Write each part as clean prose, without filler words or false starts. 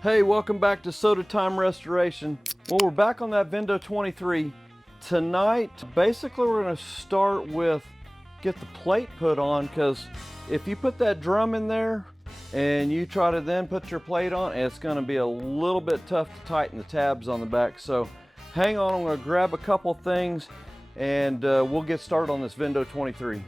Hey, welcome back to Soda Time Restoration. Well, we're back on that Vendo 23. Tonight, basically we're gonna start with get the plate put on, because if you put that drum in there and you try to then put your plate on, it's gonna be a little bit tough to tighten the tabs on the back. So hang on, I'm gonna grab a couple things and we'll get started on this Vendo 23.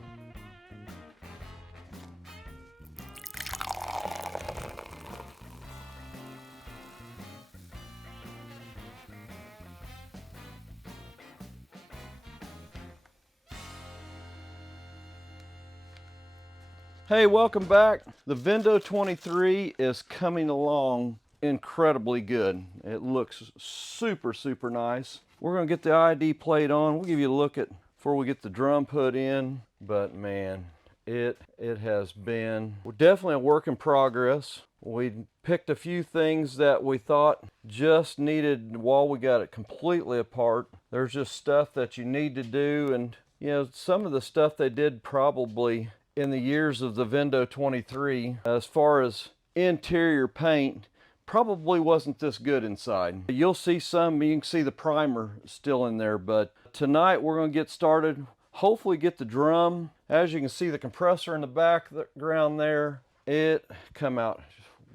Hey, welcome back. The Vendo 23 is coming along incredibly good. It looks super, super nice. We're gonna get the ID plate on. We'll give you a look at before we get the drum put in, but man, it has been definitely a work in progress. We picked a few things that we thought just needed while we got it completely apart. There's just stuff that you need to do, and you know, some of the stuff they did probably in the years of the Vendo 23, as far as interior paint, probably wasn't this good inside. You'll see some, you can see the primer still in there, but tonight we're going to get started, hopefully get the drum. As you can see, the compressor in the background there, it come out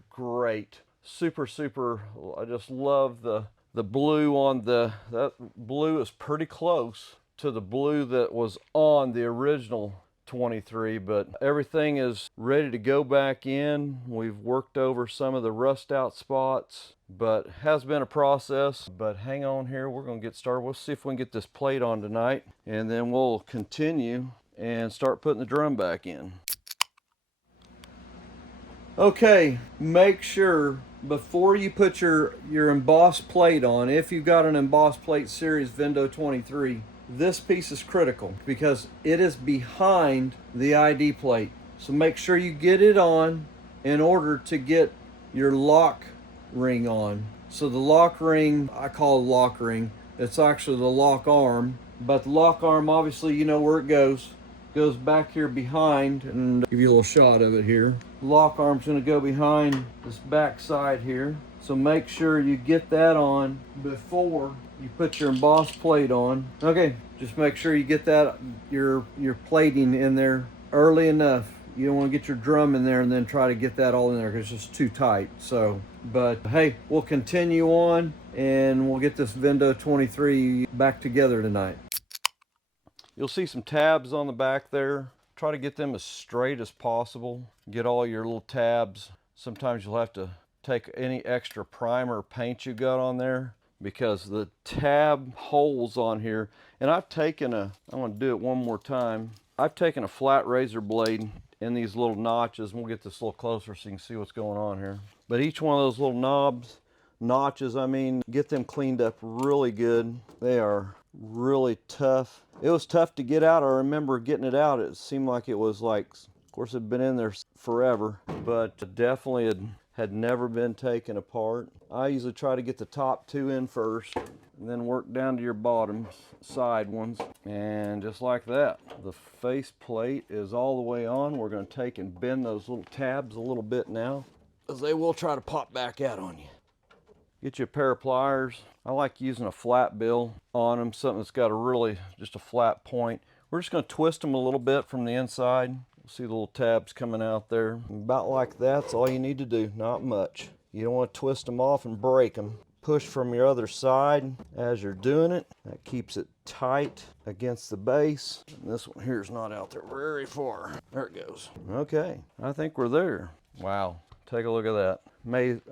great. Super, super, I just love the blue on that blue is pretty close to the blue that was on the original 23, but everything is ready to go back in. We've worked over some of the rust out spots, but has been a process. But hang on here, we're going to get started. We'll see if we can get this plate on tonight, and then we'll continue and start putting the drum back in. Okay, make sure before you put your embossed plate on, if you've got an embossed plate series Vendo 23, this piece is critical because it is behind the ID plate. So make sure you get it on in order to get your lock ring on. So the lock ring, I call it lock ring. It's actually the lock arm, but the lock arm, obviously you know where it goes. Goes back here behind, and I'll give you a little shot of it here. The lock arm's gonna go behind this back side here. So make sure you get that on before you put your embossed plate on. Okay, just make sure you get that your plating in there early enough. You don't want to get your drum in there and then try to get that all in there because it's just too tight. So, but hey, we'll continue on and we'll get this Vendo 23 back together tonight. You'll see some tabs on the back there. Try to get them as straight as possible. Get all your little tabs. Sometimes you'll have to take any extra primer or paint you got on there because the tab holes on here, and I'm going to do it one more time. I've taken a flat razor blade in these little notches, and we'll get this a little closer so you can see what's going on here. But each one of those little notches, get them cleaned up really good. They are really tough. It was tough to get out. I remember getting it out. It seemed like it was like, of course it'd been in there forever, but definitely had never been taken apart. I usually try to get the top two in first and then work down to your bottom side ones. And just like that, the face plate is all the way on. We're going to take and bend those little tabs a little bit now, because they will try to pop back out on you. Get you a pair of pliers. I like using a flat bill on them, something that's got just a flat point. We're just going to twist them a little bit from the inside. See the little tabs coming out there. About like that's all you need to do, not much. You don't want to twist them off and break them. Push from your other side as you're doing it. That keeps it tight against the base. And this one here is not out there very far. There it goes. Okay, I think we're there. Wow, take a look at that.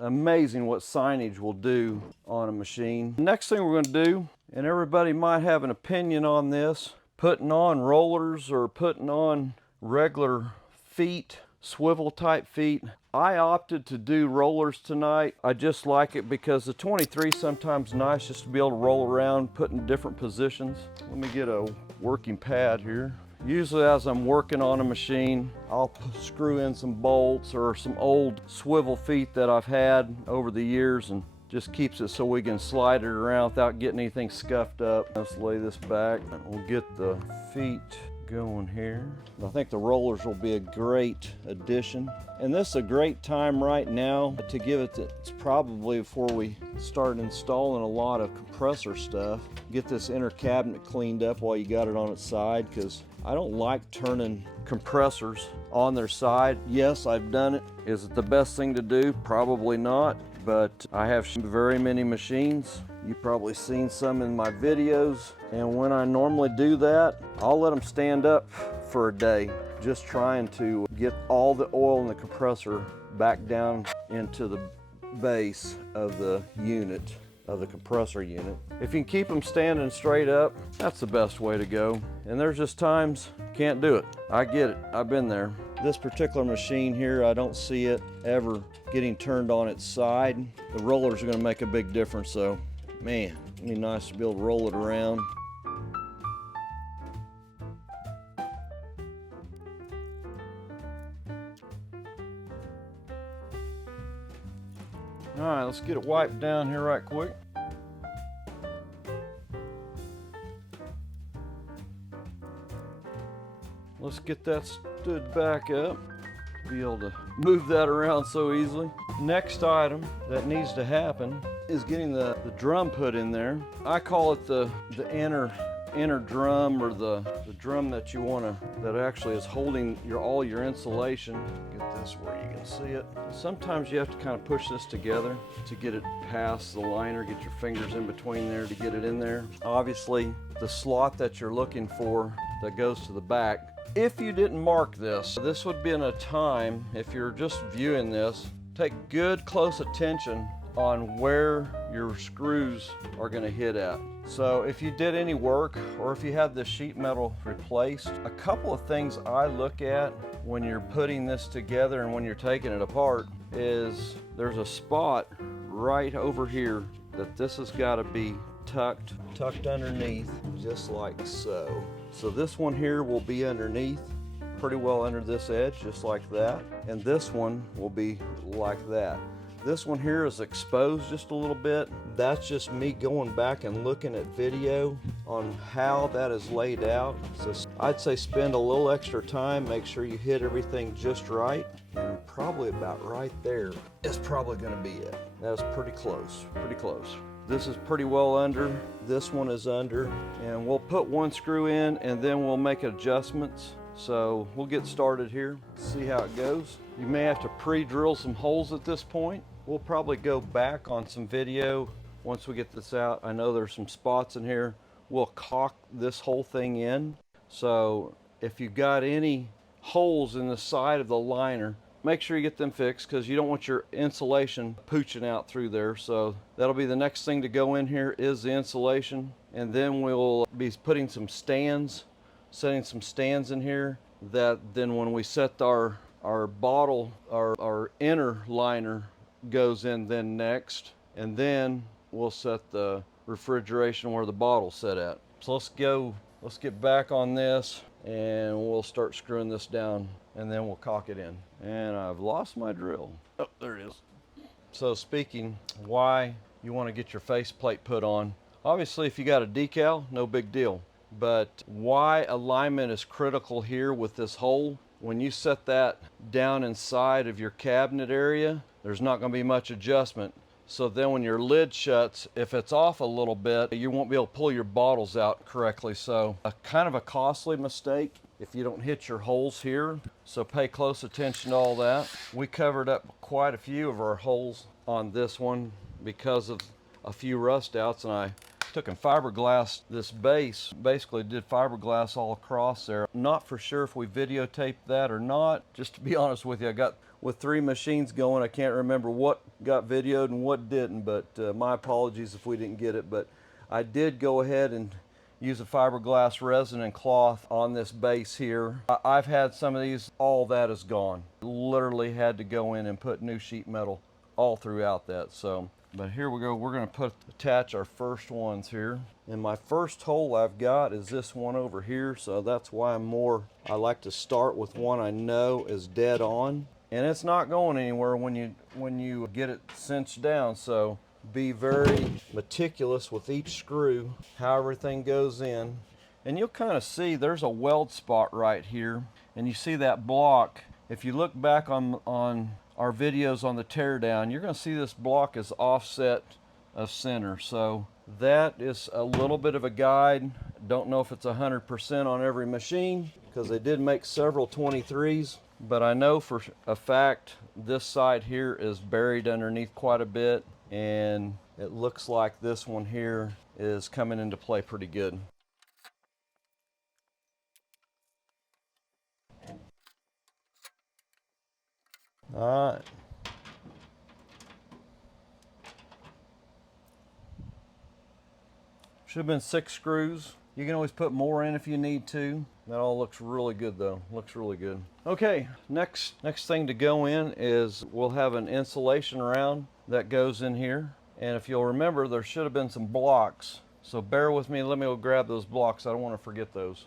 Amazing what signage will do on a machine. Next thing we're going to do, and everybody might have an opinion on this, putting on rollers or putting on regular feet, swivel type feet. I opted to do rollers tonight. I just like it because the 23 is sometimes nice just to be able to roll around, put in different positions. Let me get a working pad here. Usually as I'm working on a machine, I'll screw in some bolts or some old swivel feet that I've had over the years, and just keeps it so we can slide it around without getting anything scuffed up. Let's lay this back and we'll get the feet going here. I think the rollers will be a great addition. And this is a great time right now to give it, it's probably before we start installing a lot of compressor stuff. Get this inner cabinet cleaned up while you got it on its side, because I don't like turning compressors on their side. Yes, I've done it. Is it the best thing to do? Probably not, but I have very many machines. You've probably seen some in my videos, and when I normally do that, I'll let them stand up for a day, just trying to get all the oil in the compressor back down into the base of the unit, of the compressor unit. If you can keep them standing straight up, that's the best way to go. And there's just times can't do it. I get it, I've been there. This particular machine here, I don't see it ever getting turned on its side. The rollers are gonna make a big difference though. Man, it'd be nice to be able to roll it around. All right, let's get it wiped down here right quick. Let's get that stood back up. Be able to move that around so easily. Next item that needs to happen is getting the drum put in there. I call it the inner drum, or the drum that you wanna, that actually is holding all your insulation. Get this where you can see it. Sometimes you have to kind of push this together to get it past the liner, get your fingers in between there to get it in there. Obviously, the slot that you're looking for that goes to the back, if you didn't mark this, this would be in a time, if you're just viewing this, take good close attention on where your screws are going to hit at. So if you did any work, or if you had the sheet metal replaced, a couple of things I look at when you're putting this together and when you're taking it apart is there's a spot right over here that this has got to be tucked underneath, just like so. So this one here will be underneath, pretty well under this edge, just like that. And this one will be like that. This one here is exposed just a little bit. That's just me going back and looking at video on how that is laid out. So I'd say spend a little extra time, make sure you hit everything just right, and probably about right there is probably gonna be it. That is pretty close, pretty close. This is pretty well under, this one is under, and we'll put one screw in and then we'll make adjustments. So we'll get started here, see how it goes. You may have to pre-drill some holes at this point. We'll probably go back on some video once we get this out. I know there's some spots in here. We'll caulk this whole thing in. So if you've got any holes in the side of the liner, make sure you get them fixed, because you don't want your insulation pooching out through there. So that'll be the next thing to go in here, is the insulation. And then we'll be putting some stands, setting some stands in here, that then when we set our bottle, our inner liner goes in then next, and then we'll set the refrigeration where the bottle's set at. So let's get back on this, and we'll start screwing this down, and then we'll caulk it in. And I've lost my drill. Oh, there it is. So speaking why you want to get your faceplate put on, obviously if you got a decal, no big deal. But why alignment is critical here with this hole, when you set that down inside of your cabinet area, there's not going to be much adjustment. So then when your lid shuts, if it's off a little bit, you won't be able to pull your bottles out correctly. So kind of a costly mistake if you don't hit your holes here. So pay close attention to all that. We covered up quite a few of our holes on this one because of a few rust outs, and I took and fiberglass this base, basically did fiberglass all across there. Not for sure if we videotaped that or not. Just to be honest with you, I got with 3 machines going, I can't remember what got videoed and what didn't, but my apologies if we didn't get it. But I did go ahead and use a fiberglass resin and cloth on this base here. I've had some of these, all that is gone. Literally had to go in and put new sheet metal all throughout that. So, but here we go, we're gonna attach our first ones here. And my first hole I've got is this one over here, so that's why I like to start with one I know is dead on. And it's not going anywhere when you get it cinched down, so be very meticulous with each screw, how everything goes in, And you'll kind of see there's a weld spot right here, and you see that block. If you look back on our videos on the teardown, you're going to see this block is offset of center. So that is a little bit of a guide. Don't know if it's 100% on every machine, because they did make several 23s, but I know for a fact this side here is buried underneath quite a bit, and it looks like this one here is coming into play pretty good. All right. Should have been 6 screws. You can always put more in if you need to. That all looks really good though. Looks really good. Okay, next thing to go in is we'll have an insulation round that goes in here. And if you'll remember, there should have been some blocks. So bear with me, let me go grab those blocks. I don't want to forget those.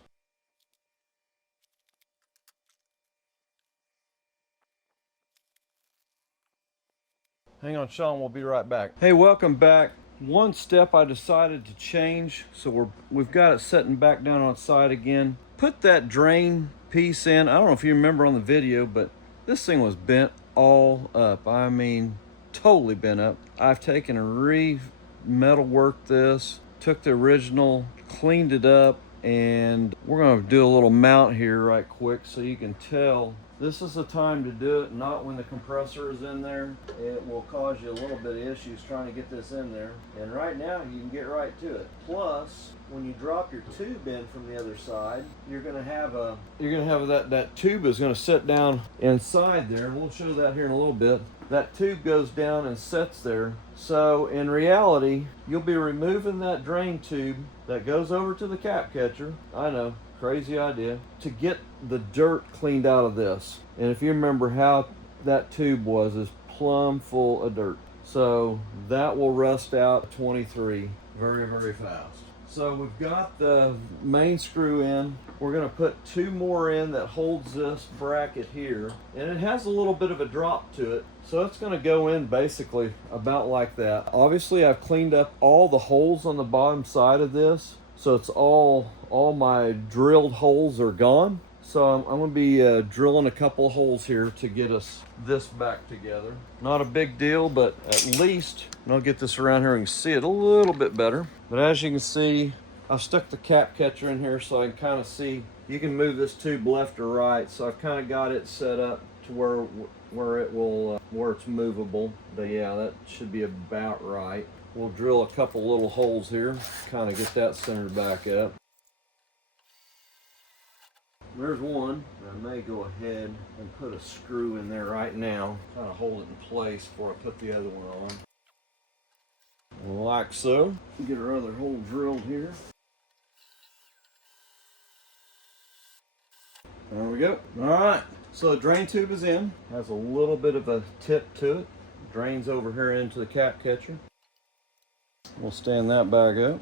Hang on, Sean, we'll be right back. Hey, welcome back. One step I decided to change, so we've got it setting back down on its side again. Put that drain piece in. I don't know if you remember on the video, but this thing was bent all up. I mean, totally bent up. I've taken and metal worked this, took the original, cleaned it up, and we're gonna do a little mount here right quick so you can tell. This is the time to do it, not when the compressor is in there. It will cause you a little bit of issues trying to get this in there. And right now you can get right to it. Plus, when you drop your tube in from the other side, you're gonna have that tube is gonna sit down inside there. We'll show that here in a little bit. That tube goes down and sits there. So in reality, you'll be removing that drain tube that goes over to the cap catcher. I know, crazy idea, to get the dirt cleaned out of this. And if you remember how that tube was, is plumb full of dirt. So that will rust out 23 very, very fast. So we've got the main screw in. We're gonna put 2 more in that holds this bracket here. And it has a little bit of a drop to it. So it's gonna go in basically about like that. Obviously I've cleaned up all the holes on the bottom side of this. So it's all my drilled holes are gone. So I'm gonna be drilling a couple of holes here to get us this back together. Not a big deal, but at least, and I'll get this around here and see it a little bit better. But as you can see, I've stuck the cap catcher in here so I can kind of see. You can move this tube left or right. So I've kind of got it set up to where it will, where it's movable. But yeah, that should be about right. We'll drill a couple little holes here, kind of get that centered back up. There's one. I may go ahead and put a screw in there right now, kind of hold it in place before I put the other one on. Like so. Get our other hole drilled here. There we go. All right. So the drain tube is in. Has a little bit of a tip to it. Drains over here into the cap catcher. We'll stand that back up.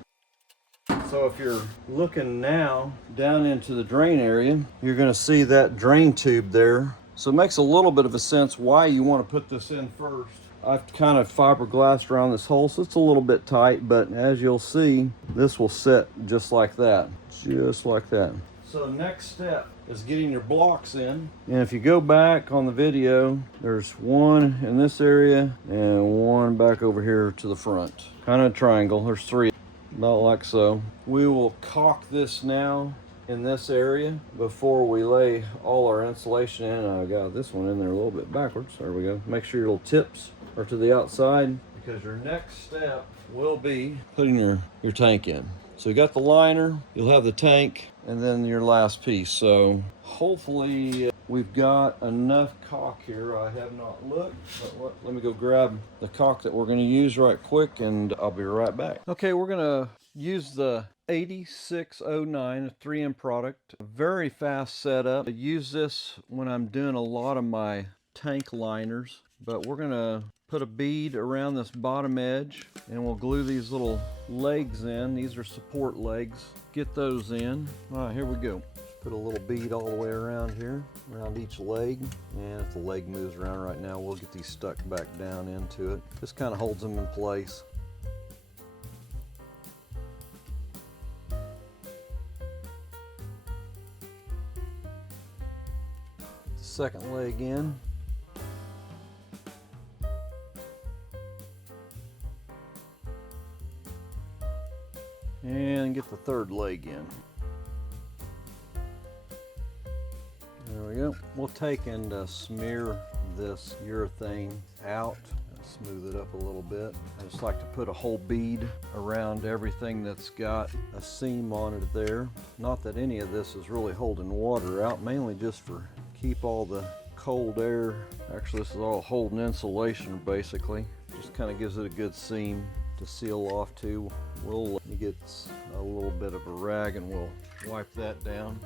So if you're looking now down into the drain area, you're going to see that drain tube there. So it makes a little bit of a sense why you want to put this in first. I've kind of fiberglassed around this hole, so it's a little bit tight, but as you'll see, this will sit just like that. Just like that. So next step is getting your blocks in. And if you go back on the video, there's one in this area and one back over here to the front. Kind of a triangle. There's 3. About like so. We will caulk this now in this area before we lay all our insulation in. I got this one in there a little bit backwards. There we go. Make sure your little tips are to the outside, because your next step will be putting your tank in. So you got the liner, you'll have the tank, and then your last piece. So hopefully we've got enough caulk here. I have not looked, but let me go grab the caulk that we're going to use right quick, and I'll be right back. Okay, we're going to use the 8609 3M product. Very fast setup. I use this when I'm doing a lot of my tank liners, but we're going to put a bead around this bottom edge, and we'll glue these little legs in. These are support legs. Get those in. All right, here we go. Put a little bead all the way around here, around each leg. And if the leg moves around right now, we'll get these stuck back down into it. Just kind of holds them in place. second leg in. And get the third leg in. There we go. We'll take and smear this urethane out, smooth it up a little bit. I just like to put a whole bead around everything that's got a seam on it there. Not that any of this is really holding water out, mainly just for keep all the cold air. Actually, this is all holding insulation basically. Just kind of gives it a good seam to seal off to. We'll get a little bit of a rag and we'll wipe that down.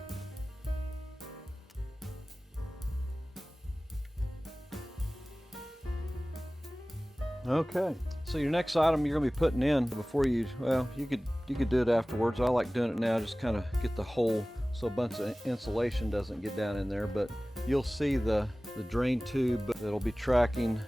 Okay, so your next item you're going to be putting in before you, well, you could do it afterwards. I like doing it now, just kind of get the hole so a bunch of insulation doesn't get down in there. But you'll see the drain tube that'll be tracking,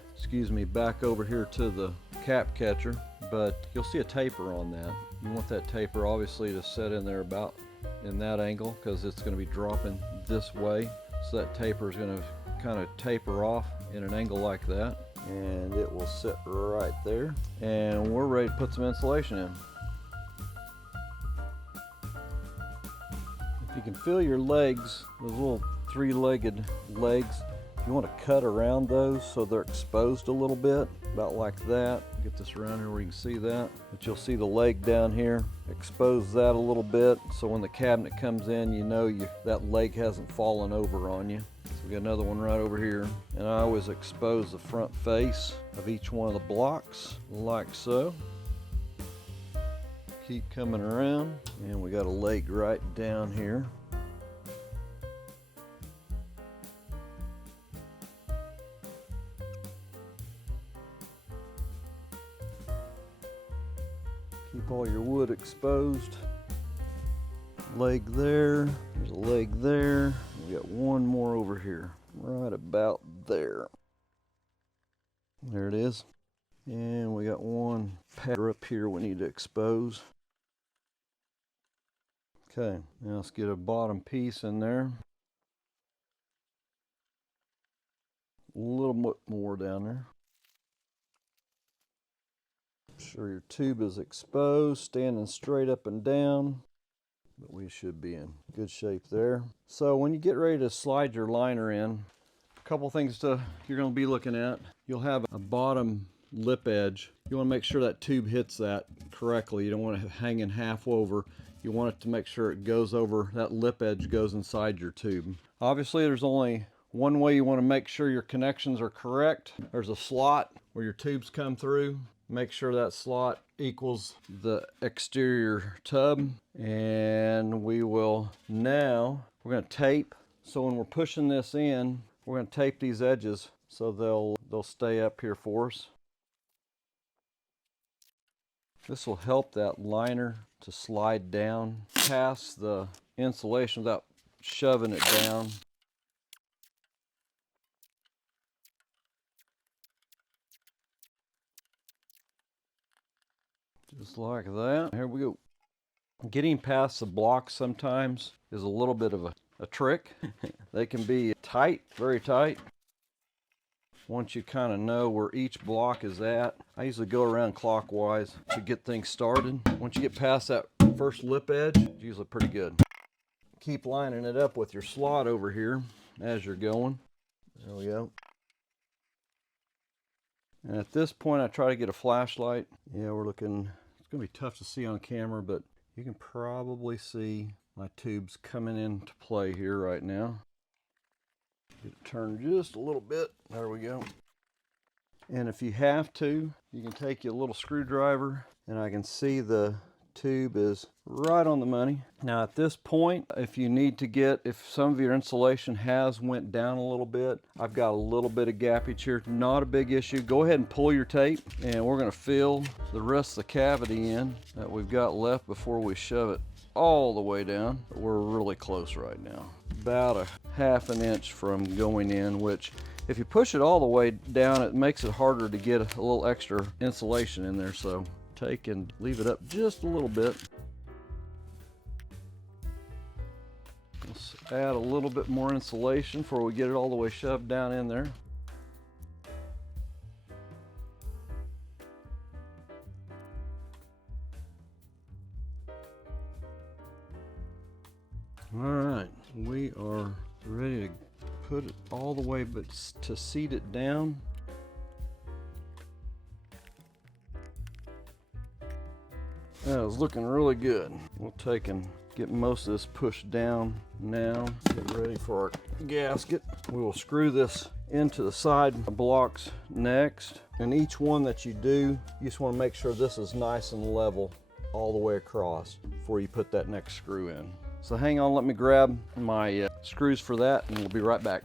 back over here to the cap catcher. But you'll see a taper on that. You want that taper obviously to set in there about in that angle because it's going to be dropping this way. So that taper is going to kind of taper off in an angle like that. And it will sit right there. And we're ready to put some insulation in. If you can feel your legs, those little three-legged legs, you want to cut around those so they're exposed a little bit, about like that. Get this around here where you can see that. But you'll see the leg down here. Expose that a little bit so when the cabinet comes in, you know that leg hasn't fallen over on you. So we got another one right over here. And I always expose the front face of each one of the blocks, like so. Keep coming around, and we got a leg right down here. Keep all your wood exposed. Leg there, there's a leg there. We got one more over here, right about there. There it is. And we got one pattern up here we need to expose. Okay, now let's get a bottom piece in there. A little bit more down there. Make sure your tube is exposed, standing straight up and down. But we should be in good shape there. So when you get ready to slide your liner in, a couple things you're going to be looking at. You'll have a bottom lip edge. You want to make sure that tube hits that correctly. You don't want it hanging half over. You want it to make sure it goes over, that lip edge goes inside your tube. Obviously there's only one way you want to make sure your connections are correct. There's a slot where your tubes come through. Make sure that slot equals the exterior tub. And we're going to tape. So when we're pushing this in, we're going to tape these edges so they'll stay up here for us. This will help that liner to slide down past the insulation without shoving it down. Just like that. Here we go. Getting past the blocks sometimes is a little bit of a trick. They can be tight, very tight. Once you kind of know where each block is at, I usually go around clockwise to get things started. Once you get past that first lip edge, it's usually pretty good. Keep lining it up with your slot over here as you're going. There we go. And at this point, I try to get a flashlight. Yeah, we're looking, it's going to be tough to see on camera, but you can probably see my tubes coming into play here right now. Get it turned just a little bit. There we go. And if you have to, you can take your little screwdriver, and I can see the tube is right on the money. Now at this point, if some of your insulation has went down a little bit, I've got a little bit of gappage here, not a big issue. Go ahead and pull your tape, and we're going to fill the rest of the cavity in that we've got left before we shove it all the way down. We're really close right now, about a half an inch from going in, which if you push it all the way down, it makes it harder to get a little extra insulation in there. So take and leave it up just a little bit. Let's add a little bit more insulation before we get it all the way shoved down in there. All right, we are ready to put it all the way, but to seat it down. That was looking really good. We'll take and get most of this pushed down now. Get ready for our gasket. We will screw this into the side blocks next. And each one that you do, you just want to make sure this is nice and level all the way across before you put that next screw in. So hang on, let me grab my screws for that and we'll be right back.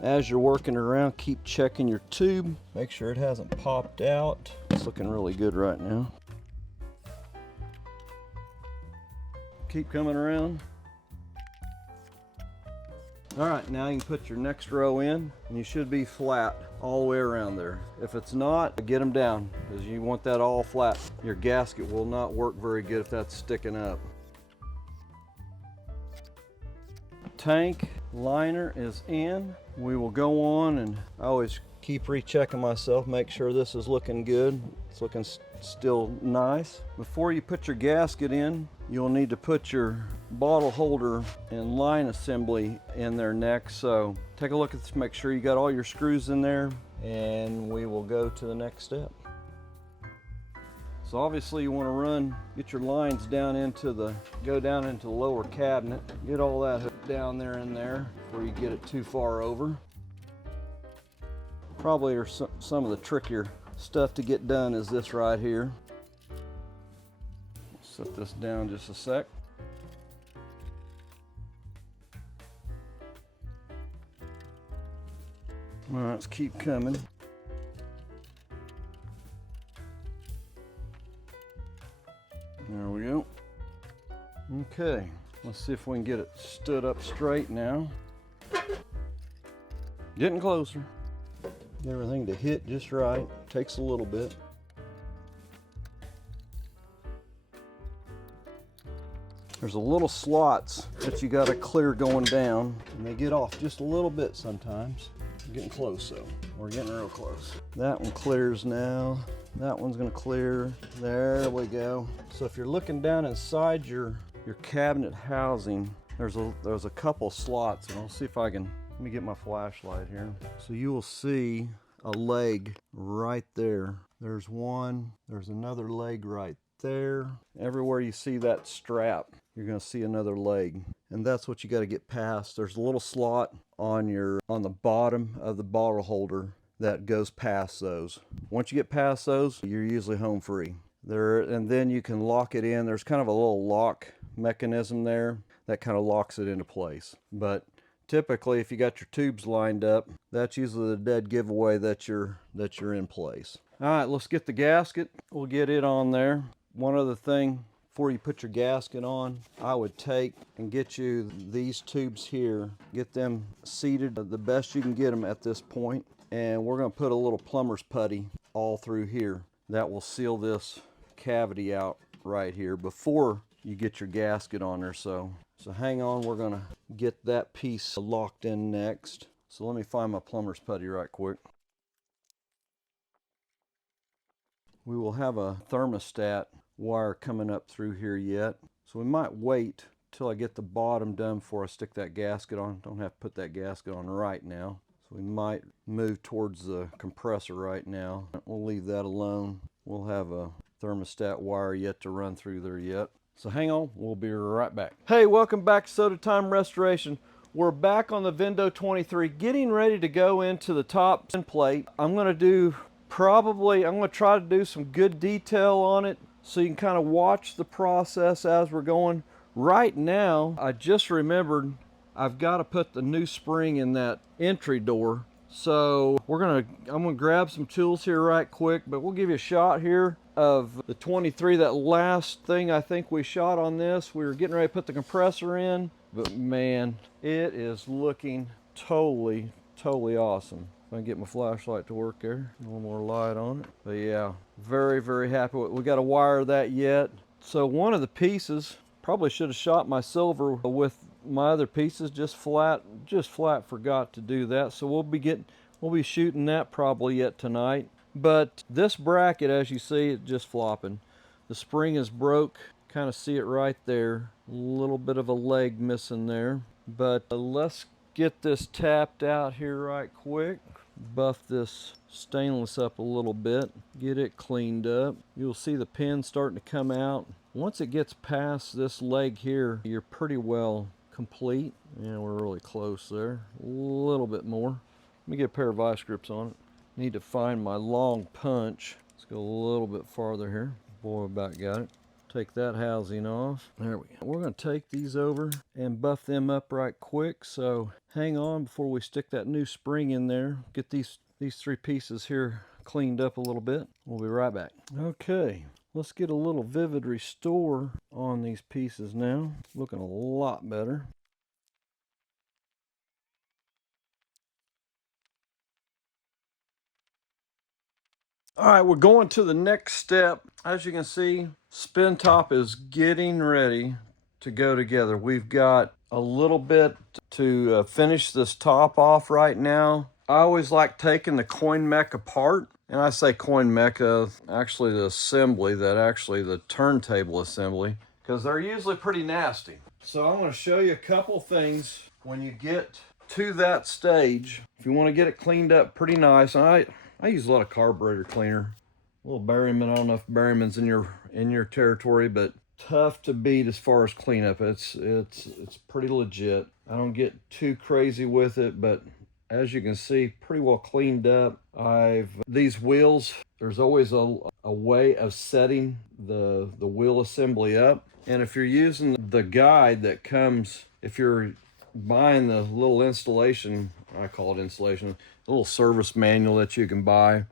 As you're working around, keep checking your tube. Make sure it hasn't popped out. It's looking really good right now. Keep coming around. All right, now you can put your next row in and you should be flat all the way around there. If it's not, get them down because you want that all flat. Your gasket will not work very good if that's sticking up. Tank liner is in. We will go on, and I always keep rechecking myself, make sure this is looking good. It's looking still nice. Before you put your gasket in, you'll need to put your bottle holder and line assembly in there next. So take a look at this, make sure you got all your screws in there, and we will go to the next step. So obviously you want to get your lines down go down into the lower cabinet, get all that hooked down there in there before you get it too far over. Probably are some of the trickier stuff to get done is this right here. Set this down just a sec. All right, let's keep coming. There we go. Okay, let's see if we can get it stood up straight now. Getting closer. Get everything to hit just right. Takes a little bit. There's a little slots that you got to clear going down, and they get off just a little bit sometimes. We're getting close though. We're getting real close. That one clears now. That one's going to clear. There we go. So if you're looking down inside your cabinet housing, there's a couple slots, and I'll see if I can. Let me get my flashlight here. So you will see a leg right there. There's one. There's another leg right there. Everywhere you see that strap, you're going to see another leg, and that's what you got to get past. There's a little slot on the bottom of the bottle holder that goes past those. Once you get past those, you're usually home free. And then you can lock it in. There's kind of a little lock mechanism there that kind of locks it into place. But typically, if you got your tubes lined up, that's usually the dead giveaway that you're in place. All right, let's get the gasket. We'll get it on there. One other thing, before you put your gasket on, I would take and get you these tubes here, get them seated the best you can get them at this point. And we're going to put a little plumber's putty all through here. That will seal this cavity out right here before you get your gasket on there. So hang on, we're going to get that piece locked in next. So let me find my plumber's putty right quick. We will have a thermostat wire coming up through here yet. So we might wait till I get the bottom done before I stick that gasket on. Don't have to put that gasket on right now. So we might move towards the compressor right now. We'll leave that alone. We'll have a thermostat wire yet to run through there yet. So hang on, we'll be right back. Hey, welcome back to Soda Time Restoration. We're back on the Vendo 23, getting ready to go into the top plate. I'm going to try to do some good detail on it so you can kind of watch the process as we're going. Right now, I just remembered I've got to put the new spring in that entry door. So I'm gonna grab some tools here right quick, but we'll give you a shot here of the 23. That last thing I think we shot on this, we were getting ready to put the compressor in, but man, it is looking totally awesome. If I can get my flashlight to work there, a little more light on it. But yeah, very happy with it. We got to wire that yet. So one of the pieces, probably should have shot my silver with my other pieces just flat forgot to do that. So we'll be shooting that probably yet tonight. But this bracket, as you see, it's just flopping. The spring is broke. Kind of see it right there. A little bit of a leg missing there. But let's get this tapped out here right quick. Buff this stainless up a little bit. Get it cleaned up. You'll see the pin starting to come out. Once it gets past this leg here, you're pretty well complete. Yeah, we're really close there. A little bit more. Let me get a pair of vice grips on it. Need to find my long punch. Let's go a little bit farther here. Boy, about got it. Take that housing off. There we go. We're going to take these over and buff them up right quick. So hang on before we stick that new spring in there. Get these three pieces here cleaned up a little bit. We'll be right back. Okay, let's get a little vivid restore on these pieces now. Looking a lot better. All right, we're going to the next step. As you can see, spin top is getting ready to go together. We've got a little bit to finish this top off right now. I always like taking the coin mech apart. And I say coin mech, actually the assembly, the turntable assembly, because they're usually pretty nasty. So I'm going to show you a couple things when you get to that stage. If you want to get it cleaned up pretty nice, I use a lot of carburetor cleaner. A little Berryman. I don't know if Berryman's in your territory, but tough to beat as far as cleanup. It's pretty legit. I don't get too crazy with it, but as you can see, pretty well cleaned up. These wheels, there's always a way of setting the wheel assembly up. And if you're using the guide that comes, if you're buying the little installation, I call it installation, a little service manual that you can buy.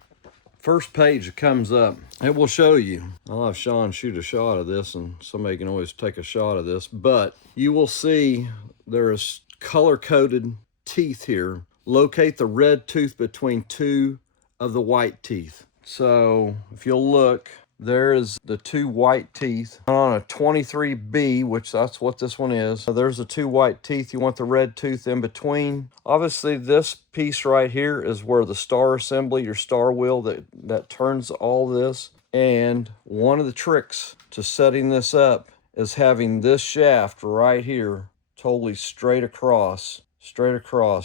First page that comes up, it will show you. I'll have Sean shoot a shot of this, and somebody can always take a shot of this, but you will see there is color-coded teeth here. Locate the red tooth between two of the white teeth. So if you'll look, there is the two white teeth on a 23B, which that's what this one is. There's the two white teeth. You want the red tooth in between. Obviously, this piece right here is where the star assembly, your star wheel that turns all this. And one of the tricks to setting this up is having this shaft right here totally straight across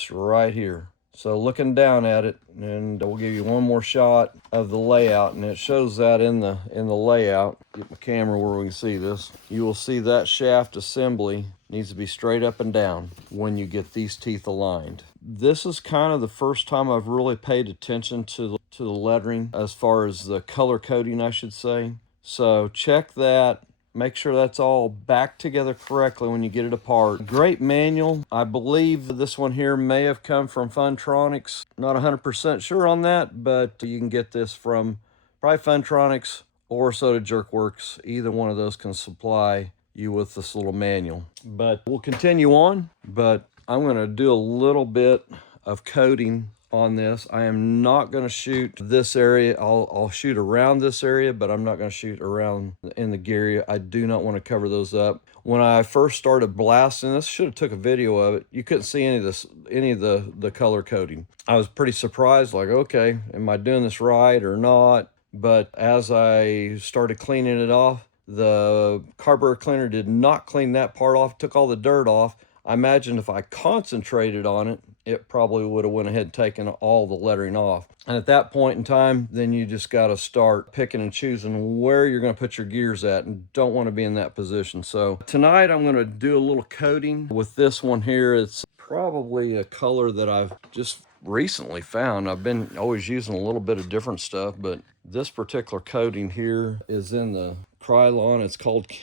right here. So looking down at it, and we'll give you one more shot of the layout, and it shows that in the layout. Get my camera where we can see this. You will see that shaft assembly needs to be straight up and down when you get these teeth aligned. This is kind of the first time I've really paid attention to the lettering as far as the color coding, I should say. So check that. Make sure that's all back together correctly when you get it apart. Great manual. I believe this one here may have come from Funtronics. Not 100% sure on that, but you can get this from probably Funtronics or Soda Jerkworks. Either one of those can supply you with this little manual. But we'll continue on, but I'm going to do a little bit of coating on this. I am not going to shoot this area. I'll shoot around this area, but I'm not going to shoot around in the gear area. I do not want to cover those up. When I first started blasting this, should have took a video of it. You couldn't see any of the color coding. I was pretty surprised, like, okay, am I doing this right or not? But as I started cleaning it off, the carburetor cleaner did not clean that part off, took all the dirt off. I imagine if I concentrated on it, it probably would have went ahead and taken all the lettering off. And at that point in time, then you just got to start picking and choosing where you're going to put your gears at, and don't want to be in that position. So tonight I'm going to do a little coating with this one here. It's probably a color that I've just recently found. I've been always using a little bit of different stuff, but this particular coating here is in the Krylon.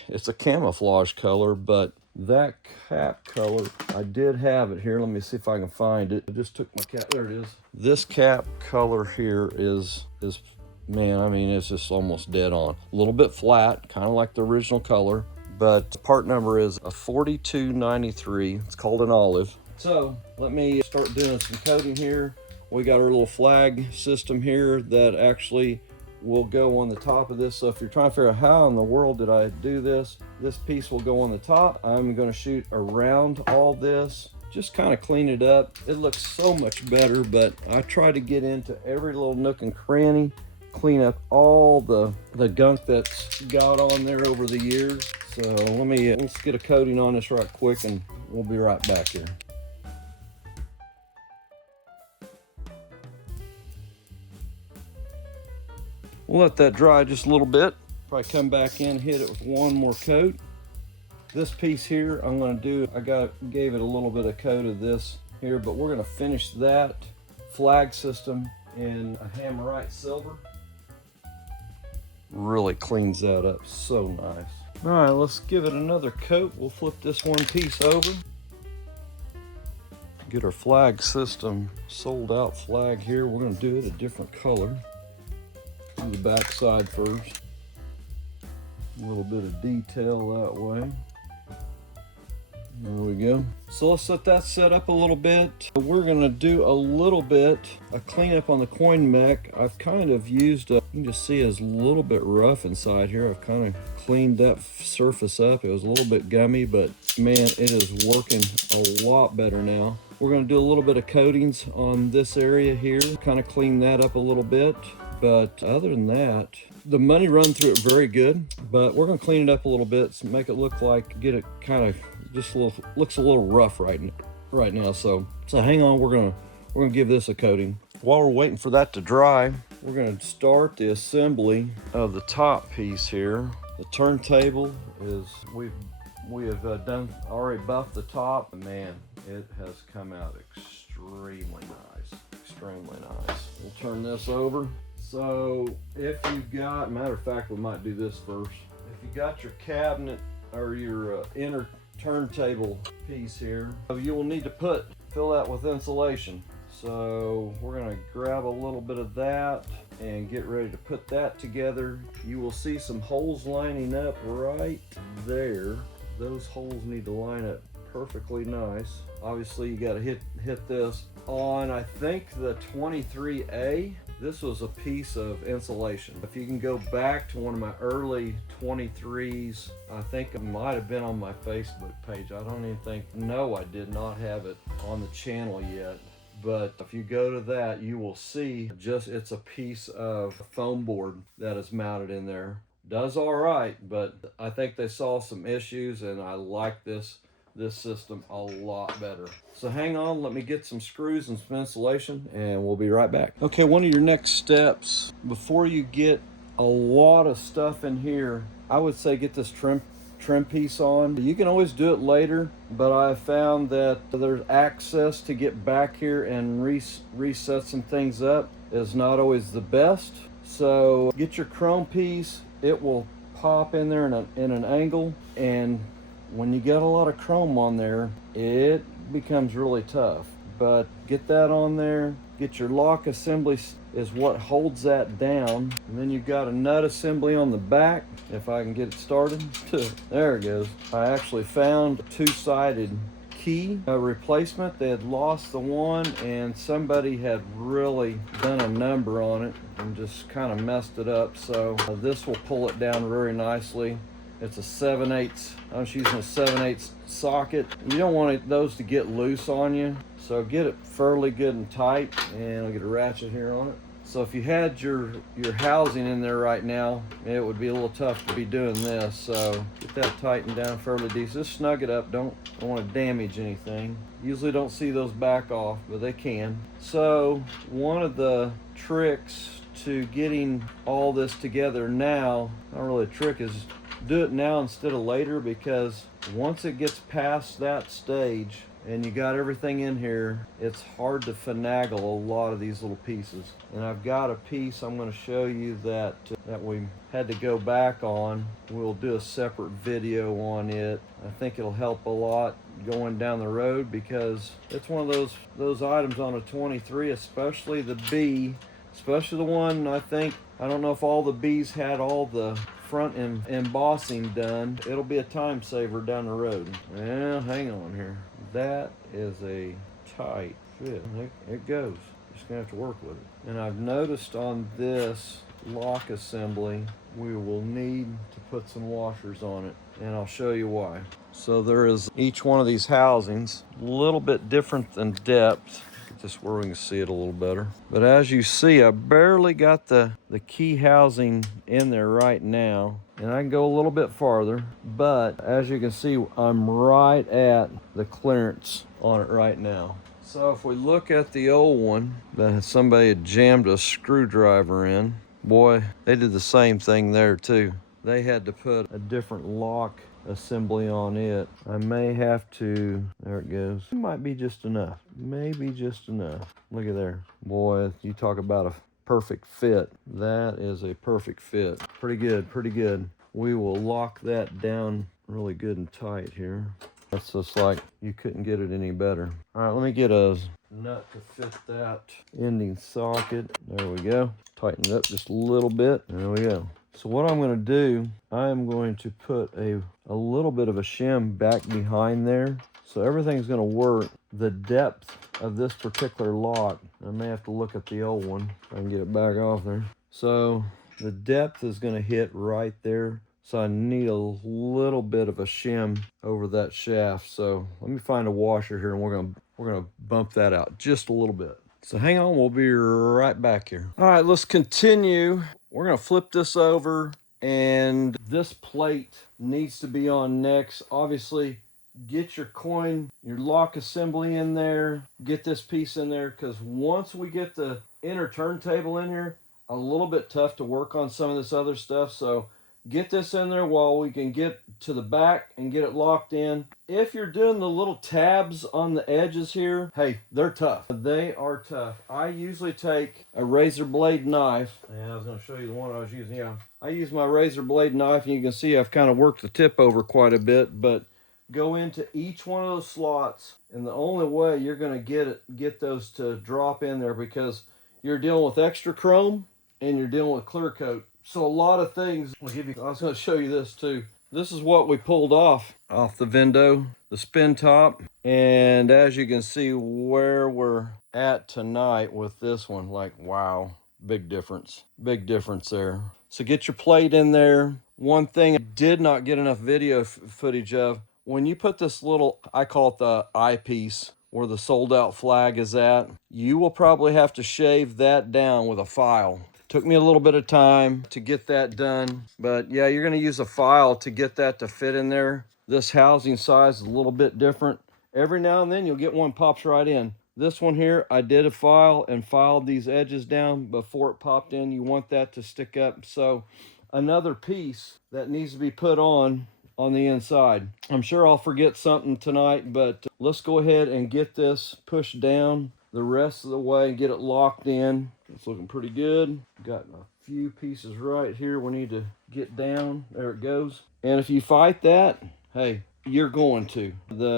It's a camouflage color, but that cap color, I did have it here. Let me see if I can find it. I just took my cap. There it is. This cap color here is man, I mean, it's just almost dead on. A little bit flat, kind of like the original color, but part number is a 4293. It's called an olive. So let me start doing some coating here. We got our little flag system here that actually will go on the top of this. So if you're trying to figure out how in the world did I do this, this piece will go on the top. I'm going to shoot around all this, just kind of clean it up. It looks so much better, but I try to get into every little nook and cranny, clean up all the gunk that's got on there over the years. So let's get a coating on this right quick and we'll be right back here. We'll let that dry just a little bit. Probably come back in, hit it with one more coat. This piece here, I'm gonna do, gave it a little bit of coat of this here, but we're gonna finish that flag system in a Hammerite silver. Really cleans that up so nice. All right, let's give it another coat. We'll flip this one piece over. Get our flag system, sold out flag here. We're gonna do it a different color. Do the back side first. A little bit of detail that way. There we go. So let's let that set up a little bit. We're gonna do a little bit of cleanup on the coin mech. I've kind of used, you can just see it's a little bit rough inside here. I've kind of cleaned that surface up. It was a little bit gummy, but man, it is working a lot better now. We're gonna do a little bit of coatings on this area here, kind of clean that up a little bit. But other than that, the money run through it very good, but we're gonna clean it up a little bit to make it look like, get it kind of just a little, looks a little rough right now. So hang on, we're gonna give this a coating. While we're waiting for that to dry, we're gonna start the assembly of the top piece here. The turntable is, we have already buffed the top. Man, it has come out extremely nice. We'll turn this over. So if you've got, matter of fact, we might do this first. If you got your cabinet or your inner turntable piece here, you will need to fill that with insulation. So we're gonna grab a little bit of that and get ready to put that together. You will see some holes lining up right there. Those holes need to line up perfectly nice. Obviously you gotta hit this on, I think, the 23A. This was a piece of insulation. If you can go back to one of my early 23s, I think it might have been on my Facebook page. I don't even think, no, I did not have it on the channel yet. But if you go to that, you will see it's a piece of foam board that is mounted in there. Does all right, but I think they saw some issues, and I like this system a lot better. So hang on, let me get some screws and some insulation and we'll be right back. Okay, one of your next steps, before you get a lot of stuff in here, I would say get this trim piece on. You can always do it later, but I found that there's access to get back here and reset some things up is not always the best. So get your chrome piece, it will pop in there in an angle, and when you get a lot of chrome on there, it becomes really tough. But get that on there. Get your lock assembly is what holds that down. And then you've got a nut assembly on the back, if I can get it started. There it goes. I actually found a two-sided key replacement. They had lost the one, and somebody had really done a number on it and just kind of messed it up. So this will pull it down very nicely. It's a 7/8. I'm just using a 7/8 socket. You don't want those to get loose on you, so get it fairly good and tight. And I'll get a ratchet here on it. So if you had your housing in there right now, it would be a little tough to be doing this. So get that tightened down fairly decent. Just snug it up. Don't want to damage anything. Usually don't see those back off, but they can. So one of the tricks to getting all this together now, not really a trick, is do it now instead of later, because once it gets past that stage and you got everything in here, it's hard to finagle a lot of these little pieces. And I've got a piece I'm going to show you that we had to go back on. We'll do a separate video on it. I think it'll help a lot going down the road, because it's one of those items on a 23, especially the B, especially the one, I don't know if all the B's had all the front embossing done. It'll be a time saver down the road. Well, hang on here. That is a tight fit. It goes. Just gonna have to work with it. And I've noticed on this lock assembly, we will need to put some washers on it, and I'll show you why. So there is each one of these housings, a little bit different in depth. Get this where we can see it a little better. But as you see, I barely got the key housing in there right now, and I can go a little bit farther, but as you can see, I'm right at the clearance on it right now. So if we look at the old one that somebody had jammed a screwdriver in, boy, they did the same thing there too. They had to put a different lock assembly on it. I may have to, there it goes. It might be just enough, maybe just enough. Look at there. Boy, you talk about a perfect fit. That is a perfect fit. Pretty good, pretty good. We will lock that down really good and tight here. That's just like, you couldn't get it any better. All right, let me get a nut to fit that ending socket. There we go. Tighten it up just a little bit. There we go. So what I'm going to do, I'm going to put a little bit of a shim back behind there. So everything's going to work. The depth of this particular lock, I may have to look at the old one if I can get it back off there. So the depth is going to hit right there. So I need a little bit of a shim over that shaft. So let me find a washer here, and we're gonna bump that out just a little bit. So hang on, we'll be right back here. All right, let's continue. We're gonna flip this over, and this plate needs to be on next. Obviously, get your your lock assembly in there, get this piece in there, because once we get the inner turntable in here, a little bit tough to work on some of this other stuff. So get this in there while we can get to the back and get it locked in. If you're doing the little tabs on the edges here, hey, they're tough. They are tough. I usually take a razor blade knife. And I was going to show you the one I was using. Yeah, I use my razor blade knife, and you can see I've kind of worked the tip over quite a bit, but go into each one of those slots, and the only way you're going to get those to drop in there, because you're dealing with extra chrome and you're dealing with clear coat. So a lot of things will give you. I was going to show you this too. This is what we pulled off the Vendo, the spin top. And as you can see where we're at tonight with this one, like, wow, big difference there. So get your plate in there. One thing I did not get enough video footage of, when you put this little, I call it the eyepiece, where the sold out flag is at, you will probably have to shave that down with a file. Took me a little bit of time to get that done, but yeah, you're going to use a file to get that to fit in there. This housing size is a little bit different. Every now and then you'll get one pops right in. This one here, I did a file and filed these edges down before it popped in. You want that to stick up. So another piece that needs to be put on the inside. I'm sure I'll forget something tonight, but let's go ahead and get this pushed down the rest of the way and get it locked in. It's looking pretty good. Got a few pieces right here we need to get down. There it goes. And if you fight that, hey, you're going to.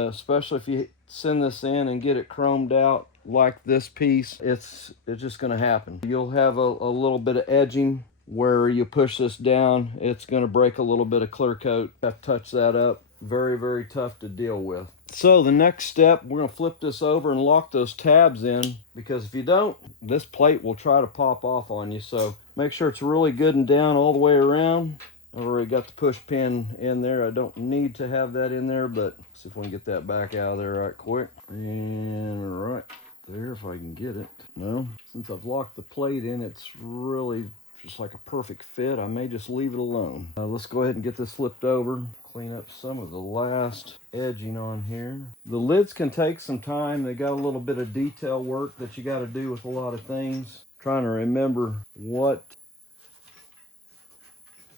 Especially if you send this in and get it chromed out like this piece, it's just going to happen. You'll have a little bit of edging where you push this down. It's going to break a little bit of clear coat. Have to touch that up. Very, very tough to deal with. So the next step, we're going to flip this over and lock those tabs in, because if you don't, this plate will try to pop off on you. So make sure it's really good and down all the way around. I've already got the push pin in there. I don't need to have that in there, but see if we can get that back out of there right quick. And right there, if I can get it. No, since I've locked the plate in, it's really just like a perfect fit. I may just leave it alone. Let's go ahead and get this flipped over. Clean up some of the last edging on here. The lids can take some time. They got a little bit of detail work that you got to do with a lot of things. Trying to remember what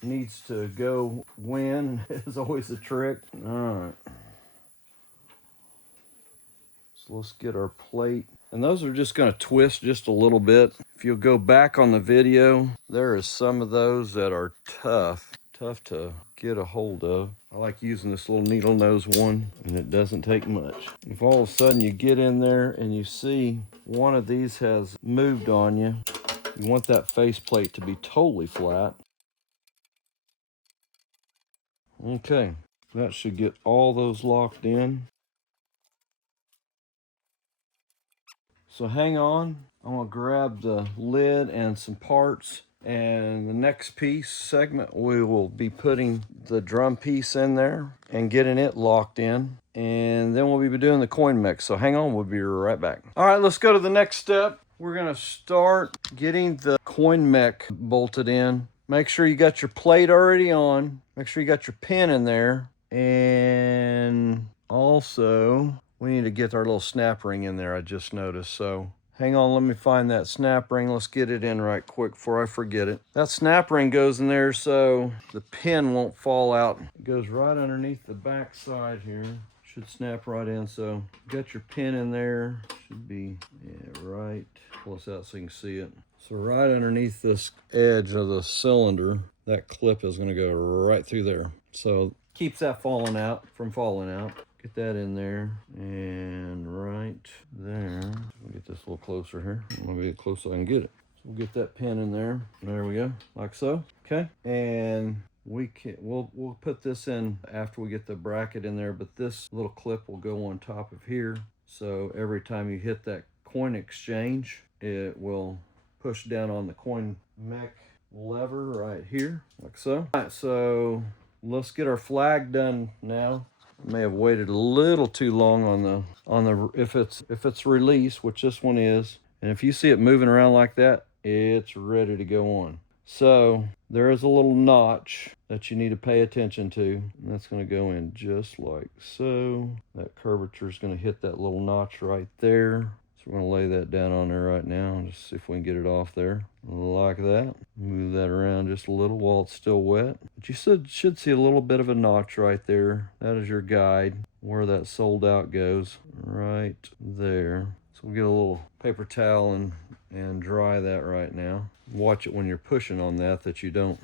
needs to go when is always a trick. All right. So let's get our plate. And those are just going to twist just a little bit. If you'll go back on the video, there is some of those that are tough to get a hold of. I like using this little needle nose one, and it doesn't take much. If all of a sudden you get in there and you see one of these has moved on you, you want that faceplate to be totally flat. Okay, that should get all those locked in. So hang on, I'm gonna grab the lid and some parts, and the next piece segment we will be putting the drum piece in there and getting it locked in, and then we'll be doing the coin mix. So hang on, we'll be right back. All right, let's go to the next step. We're gonna start getting the coin mech bolted in. Make sure you got your plate already on. Make sure you got your pin in there, and also we need to get our little snap ring in there, I just noticed. So hang on, let me find that snap ring. Let's get it in right quick before I forget it. That snap ring goes in there so the pin won't fall out. It goes right underneath the back side here. Should snap right in. So got your pin in there. Should be, yeah, right. Pull this out so you can see it. So right underneath this edge of the cylinder, that clip is going to go right through there. So keeps that falling out from falling out. Get that in there, and right there. We'll get this a little closer here. I'm gonna get close so I can get it. So we'll get that pin in there. There we go, like so. Okay, and we'll put this in after we get the bracket in there. But this little clip will go on top of here. So every time you hit that coin exchange, it will push down on the coin mech lever right here, like so. All right, so let's get our flag done now. May have waited a little too long on the if it's released, which this one is, and if you see it moving around like that, it's ready to go on. So there is a little notch that you need to pay attention to, and that's going to go in just like so. That curvature is going to hit that little notch right there. So we're going to lay that down on there right now and just see if we can get it off there. Like that. Move that around just a little while it's still wet. But you should see a little bit of a notch right there. That is your guide where that sold out goes. Right there. So we'll get a little paper towel and dry that right now. Watch it when you're pushing on that you don't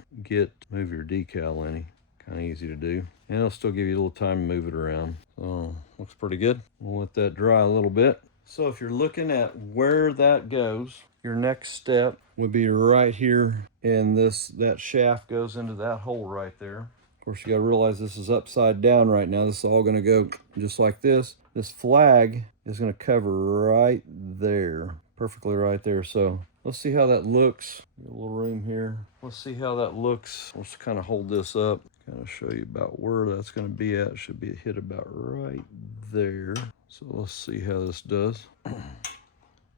move your decal any. Kind of easy to do. And it'll still give you a little time to move it around. So looks pretty good. We'll let that dry a little bit. So if you're looking at where that goes, your next step would be right here, and that shaft goes into that hole right there. Of course, you got to realize this is upside down right now. This is all going to go just like this. This flag is going to cover right there, perfectly right there. So let's see how that looks. Get a little room here. Let's see how that looks. Let's kind of hold this up, kind of show you about where that's going to be at. It should be hit about right there. So let's see how this does.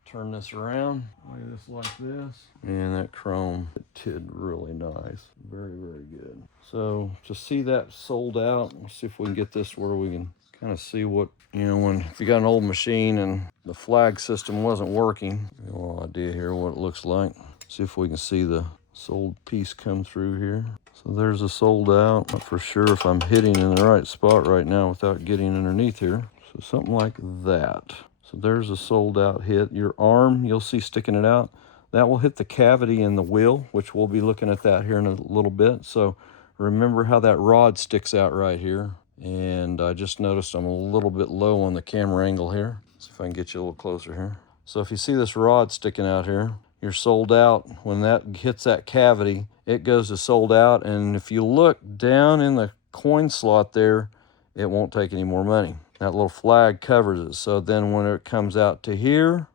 Turn this around, lay this like this. And that chrome, it did really nice. Very, very good. So to see that sold out, let's see if we can get this where we can kind of see what, if you got an old machine and the flag system wasn't working, a little idea here what it looks like. See if we can see the sold piece come through here. So there's a sold out. Not for sure if I'm hitting in the right spot right now without getting underneath here. So something like that. So there's a sold out hit. Your arm, you'll see sticking it out. That will hit the cavity in the wheel, which we'll be looking at that here in a little bit. So remember how that rod sticks out right here. And I just noticed I'm a little bit low on the camera angle here. See if I can get you a little closer here. So if you see this rod sticking out here, you're sold out. When that hits that cavity, it goes to sold out. And if you look down in the coin slot there, it won't take any more money. That little flag covers it. So then when it comes out to here,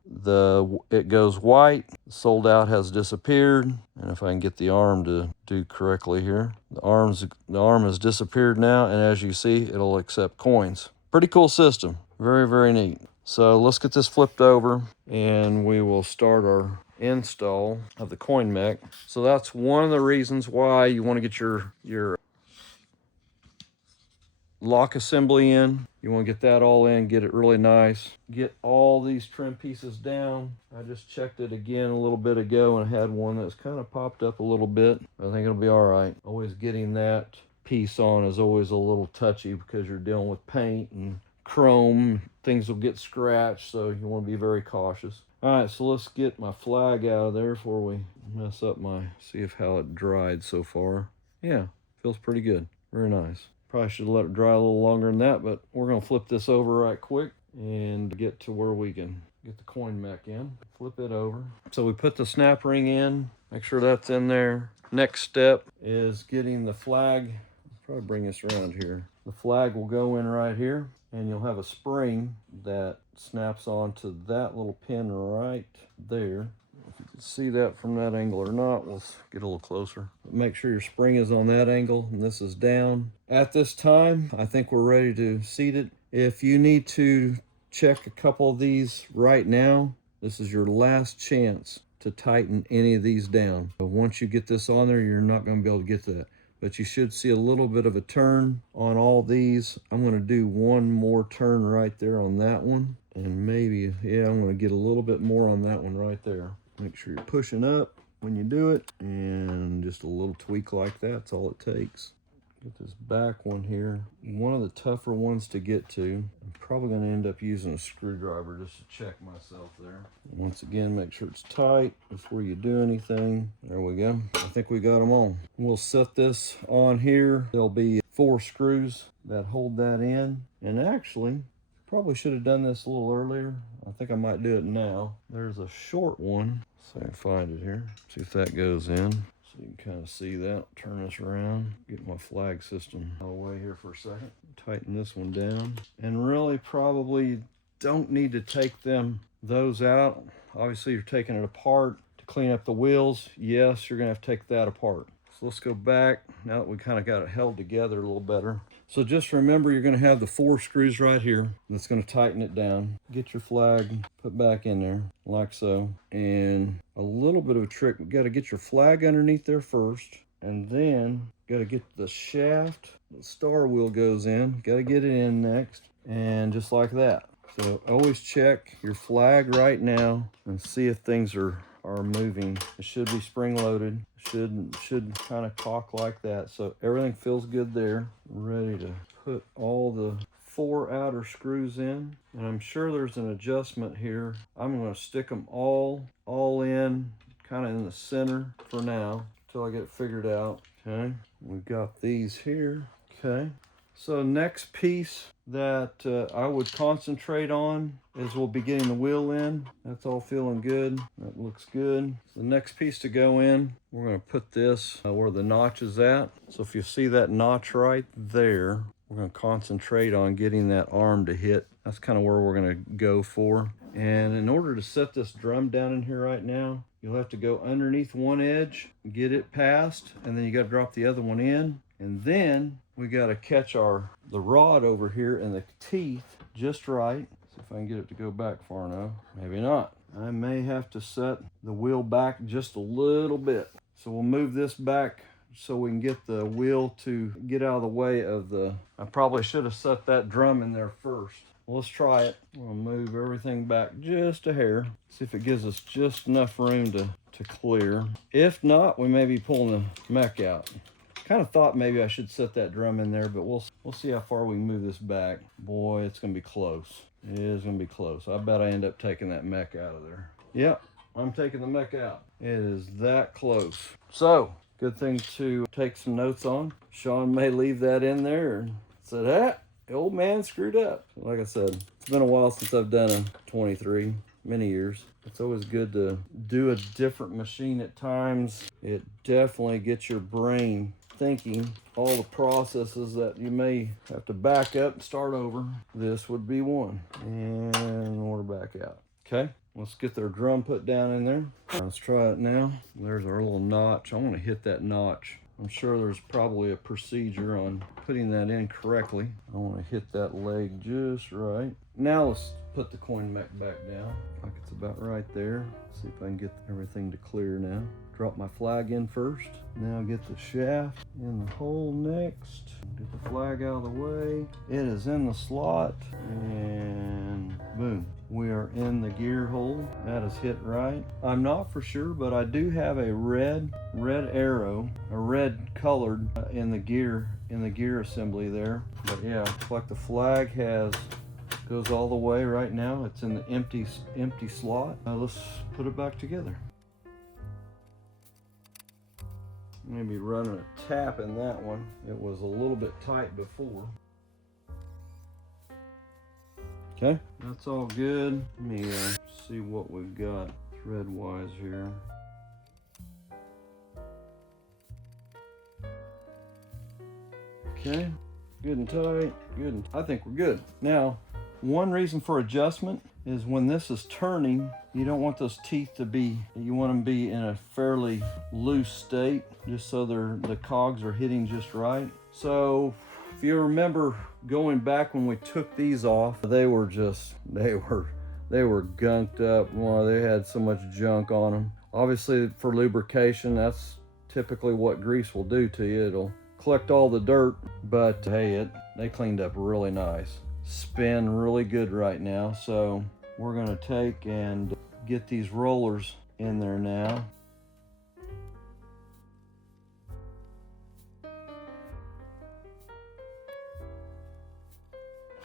it goes white. Sold out has disappeared. And if I can get the arm to do correctly here, the arm has disappeared now. And as you see, it'll accept coins. Pretty cool system. Very, very neat. So let's get this flipped over and we will start our install of the coin mech. So that's one of the reasons why you want to get your lock assembly in. You want to get that all in, get it really nice. Get all these trim pieces down. I just checked it again a little bit ago and had one that's kind of popped up a little bit. I think it'll be all right. Always getting that piece on is always a little touchy because you're dealing with paint and chrome. Things will get scratched, so you want to be very cautious. All right, so let's get my flag out of there before we mess up see how it dried so far. Yeah, feels pretty good. Very nice. Probably should let it dry a little longer than that, but we're going to flip this over right quick and get to where we can get the coin mech in. Flip it over. So we put the snap ring in. Make sure that's in there. Next step is getting the flag. I'll probably bring this around here. The flag will go in right here. and you'll have a spring that snaps onto that little pin right there. If you can see that from that angle or not, we'll get a little closer. Make sure your spring is on that angle and this is down. At this time, I think we're ready to seat it. If you need to check a couple of these right now, this is your last chance to tighten any of these down. But once you get this on there, you're not going to be able to get that. But you should see a little bit of a turn on all these. I'm going to do one more turn right there on that one. And maybe, yeah, I'm going to get a little bit more on that one right there. Make sure you're pushing up when you do it. And just a little tweak like that's all it takes. Get this back one here. One of the tougher ones to get to. I'm probably going to end up using a screwdriver just to check myself there. Once again, make sure it's tight before you do anything. There we go. I think we got them all. We'll set this on here. There'll be 4 screws that hold that in. And actually, probably should have done this a little earlier. I think I might do it now. There's a short one. So I can find it here. See if that goes in. So you can kind of see that. Turn this around. Get my flag system away here for a second. Tighten this one down. And really probably don't need to take those out. Obviously you're taking it apart to clean up the wheels. Yes, you're going to have to take that apart. So let's go back now that we kind of got it held together a little better. So just remember you're going to have the 4 screws right here. That's going to tighten it down. Get your flag put back in there like so. And a little bit of a trick. We've got to get your flag underneath there first. And then got to get the shaft. The star wheel goes in. Got to get it in next. And just like that. So always check your flag right now and see if things are moving. It should be spring loaded. Should kind of cock like that. So everything feels good there. Ready to put all the 4 outer screws in. And I'm sure there's an adjustment here. I'm going to stick them all in, kind of in the center for now until I get it figured out. Okay, we've got these here. Okay, so next piece that I would concentrate on is we'll be getting the wheel in. That's all feeling good. That looks good. So the next piece to go in, we're going to put this where the notch is at. So if you see that notch right there, we're going to concentrate on getting that arm to hit. That's kind of where we're going to go for. And in order to set this drum down in here right now, you'll have to go underneath one edge, get it past, and then you got to drop the other one in. And then we got to catch the rod over here and the teeth just right. See if I can get it to go back far enough. Maybe not. I may have to set the wheel back just a little bit. So we'll move this back so we can get the wheel to get out of the way of I probably should have set that drum in there first. Well, let's try it. We'll move everything back just a hair. See if it gives us just enough room to clear. If not, we may be pulling the mech out. Kind of thought maybe I should set that drum in there, but we'll see how far we can move this back. Boy, it's going to be close. It is going to be close. I bet I end up taking that mech out of there. Yep, I'm taking the mech out. It is that close. So, good thing to take some notes on. Sean may leave that in there and said, "Ah, the old man screwed up." Like I said, it's been a while since I've done a 23, many years. It's always good to do a different machine at times. It definitely gets your brain thinking all the processes that you may have to back up and start over. This would be one. And we're back out. Okay, let's get their drum put down in there. Let's try it now. There's our little notch. I want to hit that notch. I'm sure there's probably a procedure on putting that in correctly. I want to hit that leg just right. Now let's put the coin mech back down. Like it's about right there. See if I can get everything to clear now. Drop my flag in first. Now get the shaft in the hole next. Get the flag out of the way. It is in the slot. And boom. We are in the gear hole. That is hit right. I'm not for sure, but I do have a red arrow, a red colored in the gear assembly there. But yeah, it's like the flag goes all the way right now. It's in the empty slot. Let's put it back together. Maybe running a tap in that one. It was a little bit tight before. Okay, that's all good. Let me see what we've got thread-wise here. Okay, good and tight, good. And I think we're good. Now, one reason for adjustment is when this is turning, you don't want those teeth to be, you want them to be in a fairly loose state, just so the cogs are hitting just right. So if you remember going back when we took these off, they were gunked up. Well, they had so much junk on them. Obviously for lubrication, that's typically what grease will do to you. It'll collect all the dirt, but hey, they cleaned up really nice. Spin really good right now. So we're gonna take and get these rollers in there now.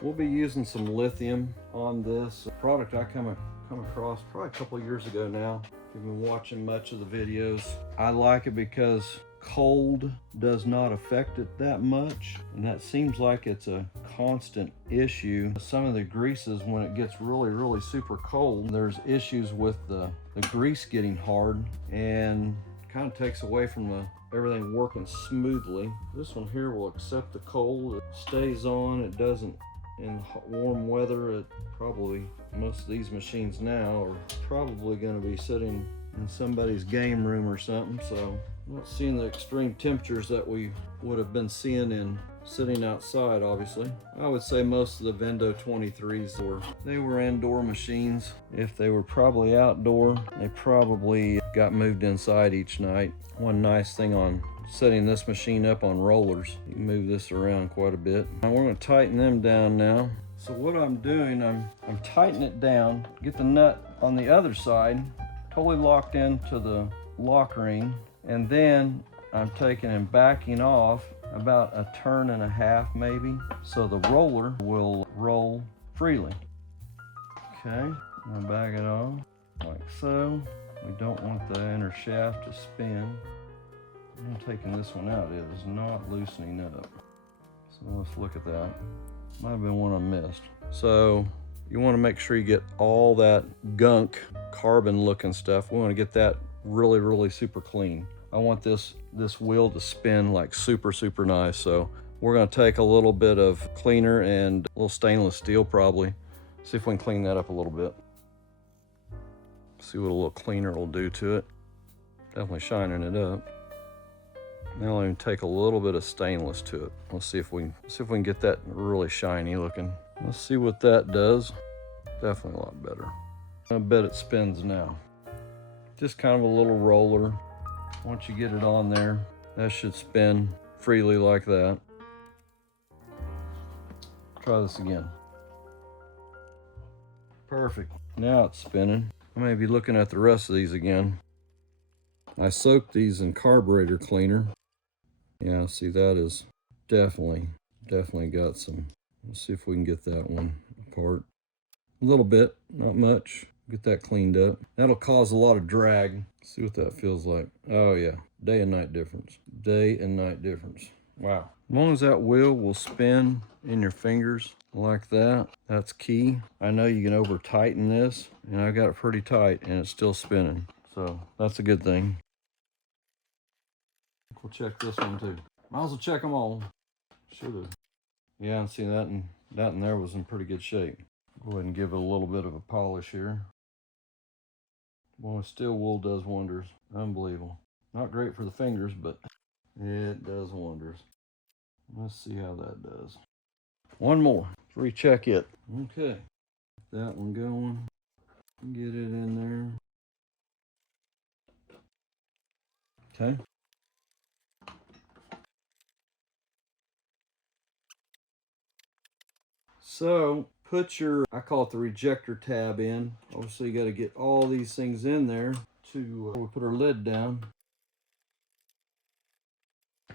We'll be using some lithium on this product. I come across probably a couple of years ago now. You've been watching much of the videos. I like it because cold does not affect it that much, and that seems like it's a constant issue. Some of the greases, when it gets really super cold, there's issues with the grease getting hard, and kind of takes away from everything working smoothly. This one here will accept the cold. It stays on. It doesn't, in warm weather, most of these machines now are probably going to be sitting in somebody's game room or something, so I'm not seeing the extreme temperatures that we would have been seeing in sitting outside. Obviously, I would say most of the Vendo 23s were indoor machines. If they were probably outdoor, they probably got moved inside each night. One nice thing on setting this machine up on rollers, you can move this around quite a bit. Now we're going to tighten them down now. So what I'm doing, I'm tightening it down, get the nut on the other side totally locked into the lock ring, and then I'm taking and backing off about a turn and a half maybe, so the roller will roll freely. Okay, I'll back it off like so. We don't want the inner shaft to spin. I'm taking this one out. It is not loosening up. So let's look at that. Might have been one I missed. So you want to make sure you get all that gunk, carbon looking stuff. We want to get that really super clean. I want this wheel to spin like super nice. So we're going to take a little bit of cleaner and a little stainless steel probably. See if we can clean that up a little bit. See what a little cleaner will do to it. Definitely shining it up. Now I'll even take a little bit of stainless to it. Let's see if we can get that really shiny looking. Let's see what that does. Definitely a lot better. I bet it spins now. Just kind of a little roller. Once you get it on there, that should spin freely like that. Try this again. Perfect. Now it's spinning. I may be looking at the rest of these again. I soaked these in carburetor cleaner. Yeah, see, that is definitely got some. Let's see if we can get that one apart. A little bit, not much. Get that cleaned up. That'll cause a lot of drag. See what that feels like. Oh yeah, day and night difference. Day and night difference. Wow. As long as that wheel will spin in your fingers like that, that's key. I know you can over tighten this, and I got it pretty tight and it's still spinning. So that's a good thing. We'll check this one too. Might as well check them all. Should have. Yeah, and see that and there was in pretty good shape. Go ahead and give it a little bit of a polish here. Boy, steel wool does wonders. Unbelievable. Not great for the fingers, but it does wonders. Let's see how that does. One more. Recheck it. Okay. That one going. Get it in there. Okay. So put your, I call it the rejector tab in. Obviously you got to get all these things in there to we put our lid down.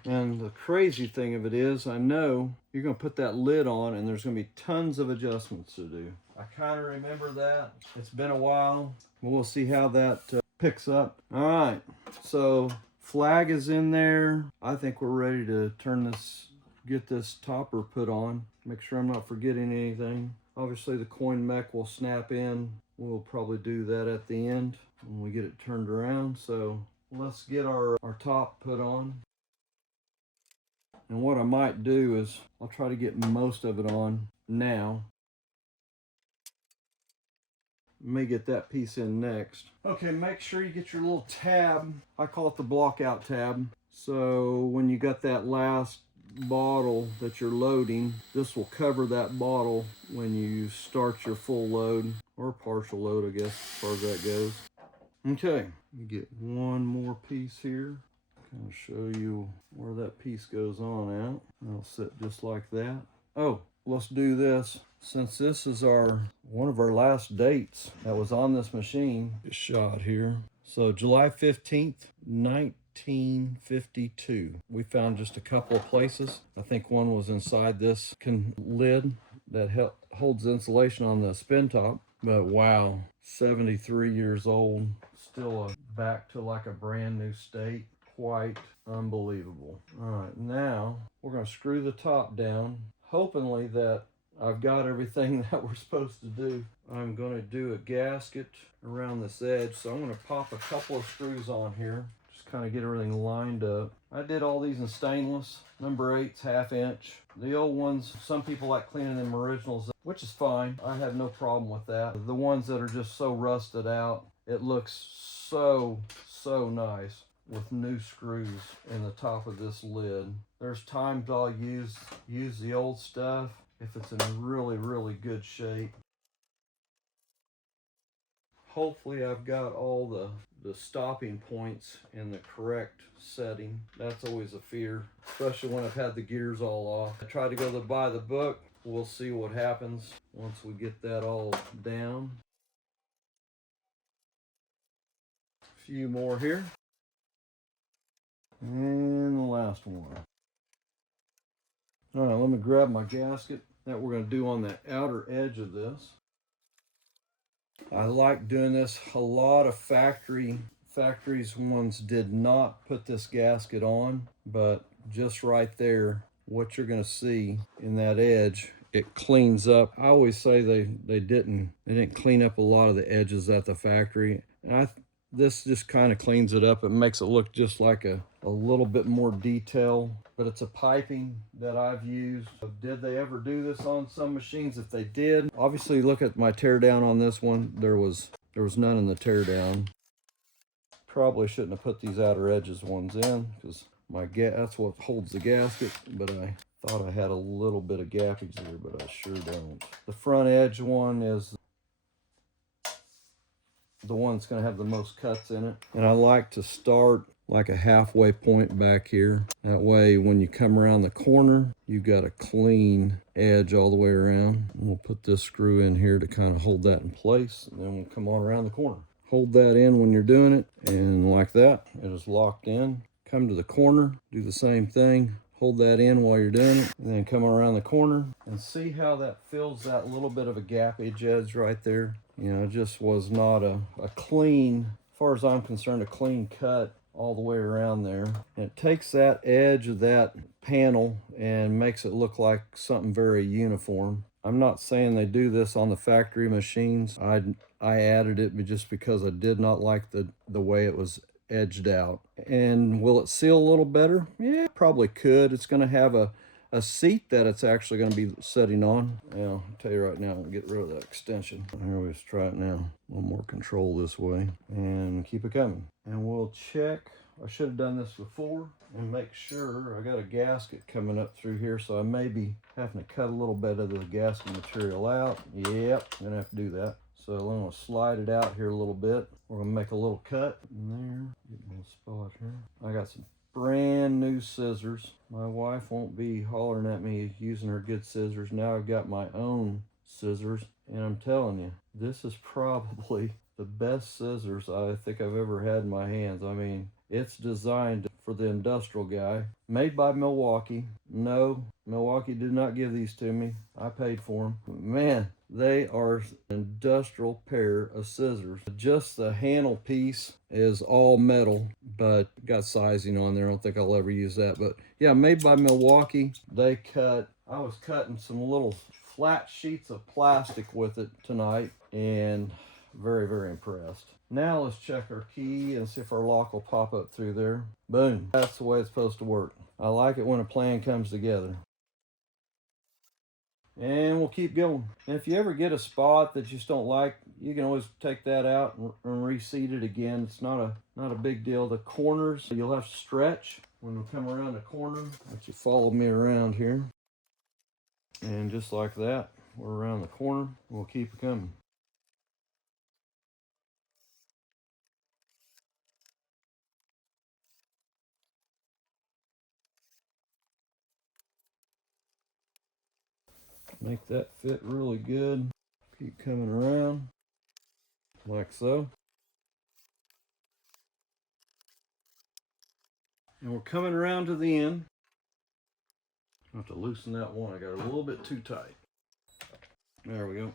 And the crazy thing of it is, I know you're going to put that lid on and there's going to be tons of adjustments to do. I kind of remember that. It's been a while. We'll see how that picks up. All right, so flag is in there. I think we're ready to get this topper put on. Make sure I'm not forgetting anything. Obviously the coin mech will snap in. We'll probably do that at the end when we get it turned around. So let's get our top put on. And what I might do is I'll try to get most of it on now. May get that piece in next. Okay, make sure you get your little tab. I call it the block out tab. So when you got that last bottle that you're loading, this will cover that bottle when you start your full load or partial load, I guess, as far as that goes. Okay, you get one more piece here. Kind of show you where that piece goes on out. It'll sit just like that. Oh, let's do this. Since this is one of our last dates that was on this machine, shot here. So July 15th, 1952. We found just a couple of places. I think one was inside this lid that holds insulation on the spin top. But wow, 73 years old, still back to like a brand new state. Quite unbelievable. All right, now we're going to screw the top down, hopingly that I've got everything that we're supposed to do. I'm going to do a gasket around this edge, so I'm going to pop a couple of screws on here, just kind of get everything lined up. I did all these in stainless, number 8's 1/2 inch. The old ones, some people like cleaning them originals, which is fine. I have no problem with that. The ones that are just so rusted out, it looks so nice with new screws in the top of this lid. There's times I'll use the old stuff if it's in really good shape. Hopefully I've got all the stopping points in the correct setting. That's always a fear, especially when I've had the gears all off. I try to go by the book. We'll see what happens once we get that all down. A few more here. And the last one. All right, let me grab my gasket that we're going to do on the outer edge of this. I like doing this. A lot of factories ones did not put this gasket on, but just right there, what you're going to see in that edge, it cleans up. I always say they didn't clean up a lot of the edges at the factory, and this just kind of cleans it up. It makes it look just like a little bit more detail, but it's a piping that I've used. Did they ever do this on some machines? If they did, obviously look at my teardown on this one. There was none in the teardown. Probably shouldn't have put these outer edges ones in because that's what holds the gasket, but I thought I had a little bit of gappage there, but I sure don't. The front edge one is the one that's going to have the most cuts in it. And I like to start like a halfway point back here. That way when you come around the corner, you've got a clean edge all the way around. And we'll put this screw in here to kind of hold that in place, and then we'll come on around the corner. Hold that in when you're doing it, and like that, it is locked in. Come to the corner, do the same thing. Hold that in while you're doing it, and then come around the corner and see how that fills that little bit of a gappage edge right there. You know, it just was not a clean, as far as I'm concerned, a clean cut all the way around there. And it takes that edge of that panel and makes it look like something very uniform. I'm not saying they do this on the factory machines. I added it just because I did not like the way it was edged out. And will it seal a little better? Yeah, probably could. It's going to have a seat that it's actually going to be sitting on. I'll tell you right now, I'll get rid of that extension. Here, let's try it now. A little more control this way and keep it coming. And we'll check. I should have done this before and make sure. I got a gasket coming up through here, so I may be having to cut a little bit of the gasket material out. Yep, I'm gonna have to do that. So I'm gonna slide it out here a little bit. We're gonna make a little cut in there. Get me a spot here. I got some brand new scissors. My wife won't be hollering at me using her good scissors. Now I've got my own scissors, and I'm telling you, this is probably the best scissors I think I've ever had in my hands. I mean, it's designed for the industrial guy. Made by Milwaukee. No, Milwaukee did not give these to me. I paid for them. Man, they are an industrial pair of scissors. Just the handle piece is all metal, but got sizing on there. I don't think I'll ever use that. But yeah, made by Milwaukee. They cut, I was cutting some little flat sheets of plastic with it tonight, and very impressed. Now let's check our key and see if our lock will pop up through there. Boom. That's the way it's supposed to work. I like it when a plan comes together. And we'll keep going. And if you ever get a spot that you just don't like, you can always take that out and reseat it again. It's not a big deal. The corners, you'll have to stretch when we come around the corner. Let you follow me around here. And just like that, we're around the corner. We'll keep it coming. Make that fit really good. Keep coming around like so. And we're coming around to the end. I have to loosen that one. I got it a little bit too tight. There we go.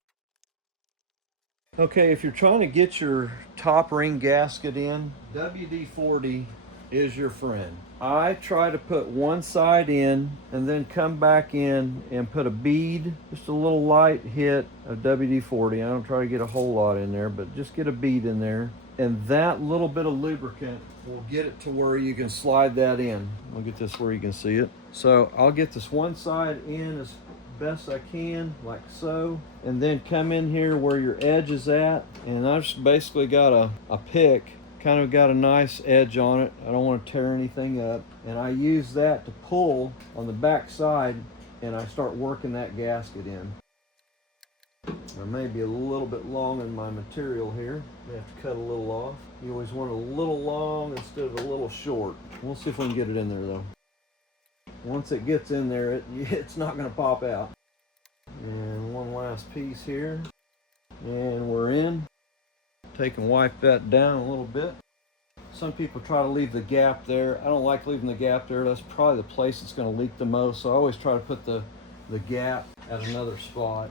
Okay, if you're trying to get your top ring gasket in, WD-40 is your friend. I try to put one side in and then come back in and put a bead, just a little light hit of WD-40. I don't try to get a whole lot in there, but just get a bead in there. And that little bit of lubricant will get it to where you can slide that in. I'll get this where you can see it. So I'll get this one side in as best I can, like so, and then come in here where your edge is at, and I've just basically got a pick, kind of got a nice edge on it. I don't want to tear anything up, and I use that to pull on the back side, and I start working that gasket in. I may be a little bit long in my material here. I have to cut a little off. You always want it a little long instead of a little short. We'll see if we can get it in there though. Once it gets in there, it's not going to pop out. And one last piece here. And we're in. Take and wipe that down a little bit. Some people try to leave the gap there. I don't like leaving the gap there. That's probably the place that's going to leak the most. So I always try to put the gap at another spot.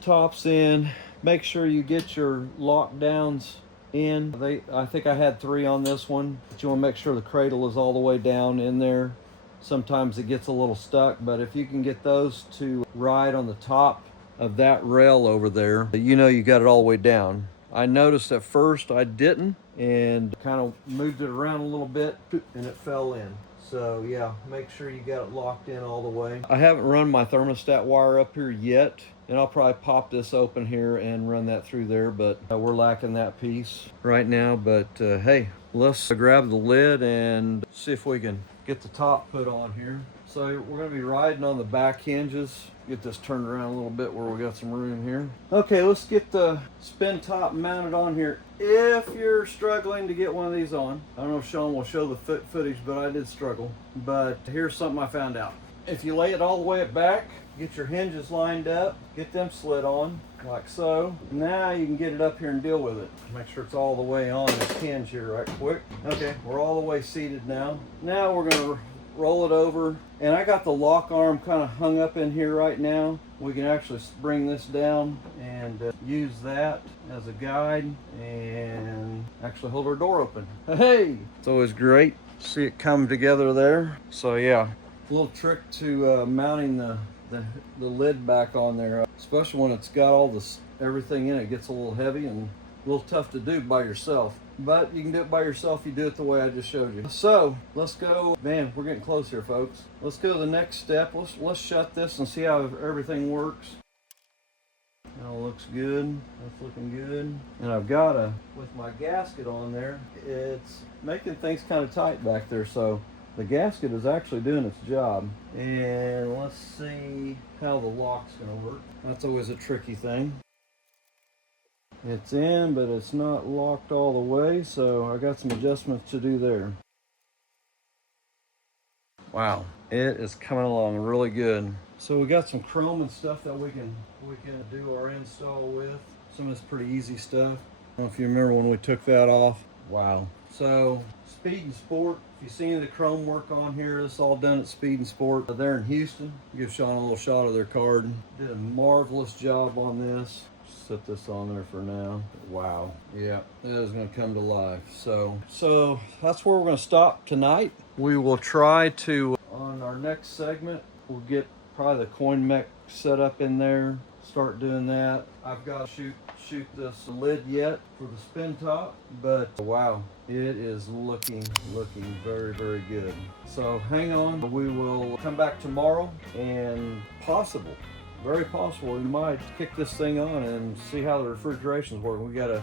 Tops in. Make sure you get your lockdowns in. I think I had 3 on this one, but you want to make sure the cradle is all the way down in there. Sometimes it gets a little stuck, but if you can get those to ride on the top of that rail over there, you know you got it all the way down. I noticed at first I didn't, and kind of moved it around a little bit and it fell in. So yeah, make sure you got it locked in all the way. I haven't run my thermostat wire up here yet, and I'll probably pop this open here and run that through there, but we're lacking that piece right now. But hey, let's grab the lid and see if we can get the top put on here. So we're going to be riding on the back hinges. Get this turned around a little bit where we got some room here. Okay, let's get the spin top mounted on here. If you're struggling to get one of these on, I don't know if Sean will show the footage, but I did struggle. But here's something I found out. If you lay it all the way back, get your hinges lined up, get them slid on, like so. Now you can get it up here and deal with it. Make sure it's all the way on this hinge here right quick. Okay, we're all the way seated now. Now we're gonna roll it over, and I got the lock arm kind of hung up in here right now. We can actually bring this down and use that as a guide and actually hold our door open. Hey, it's always great to see it come together there. So yeah, a little trick to mounting the lid back on there, especially when it's got all this everything in it. It gets a little heavy and a little tough to do by yourself, but you can do it by yourself. You do it the way I just showed you. So let's go. Man, we're getting close here, folks. Let's go to the next step. Let's shut this and see how everything works. That looks good. That's looking good. And I've got with my gasket on there, it's making things kind of tight back there, so the gasket is actually doing its job. And let's see how the lock's going to work. That's always a tricky thing. It's in, but it's not locked all the way, so I got some adjustments to do there. Wow, it is coming along really good. So we got some chrome and stuff that we can do our install with. Some of it's pretty easy stuff. I don't know if you remember when we took that off. Wow. So Speed and Sport, if you see any of the chrome work on here, it's all done at Speed and Sport. They're in Houston. Give Sean a little shot of their card. Did a marvelous job on this. Set this on there for now. Wow. Yeah, it is going to come to life. So that's where we're going to stop tonight. We will try to, on our next segment, we'll get probably the coin mech set up in there. Start doing that. I've got to shoot shoot this lid yet for the spin top, but wow, it is looking very, very good. So hang on, we will come back tomorrow, and very possible, we might kick this thing on and see how the refrigeration's working. We gotta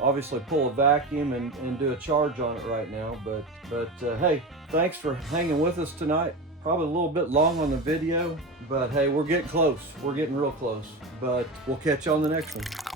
obviously pull a vacuum and do a charge on it right now, but hey, thanks for hanging with us tonight. Probably a little bit long on the video, but hey, we're getting close. We're getting real close, but we'll catch you on the next one.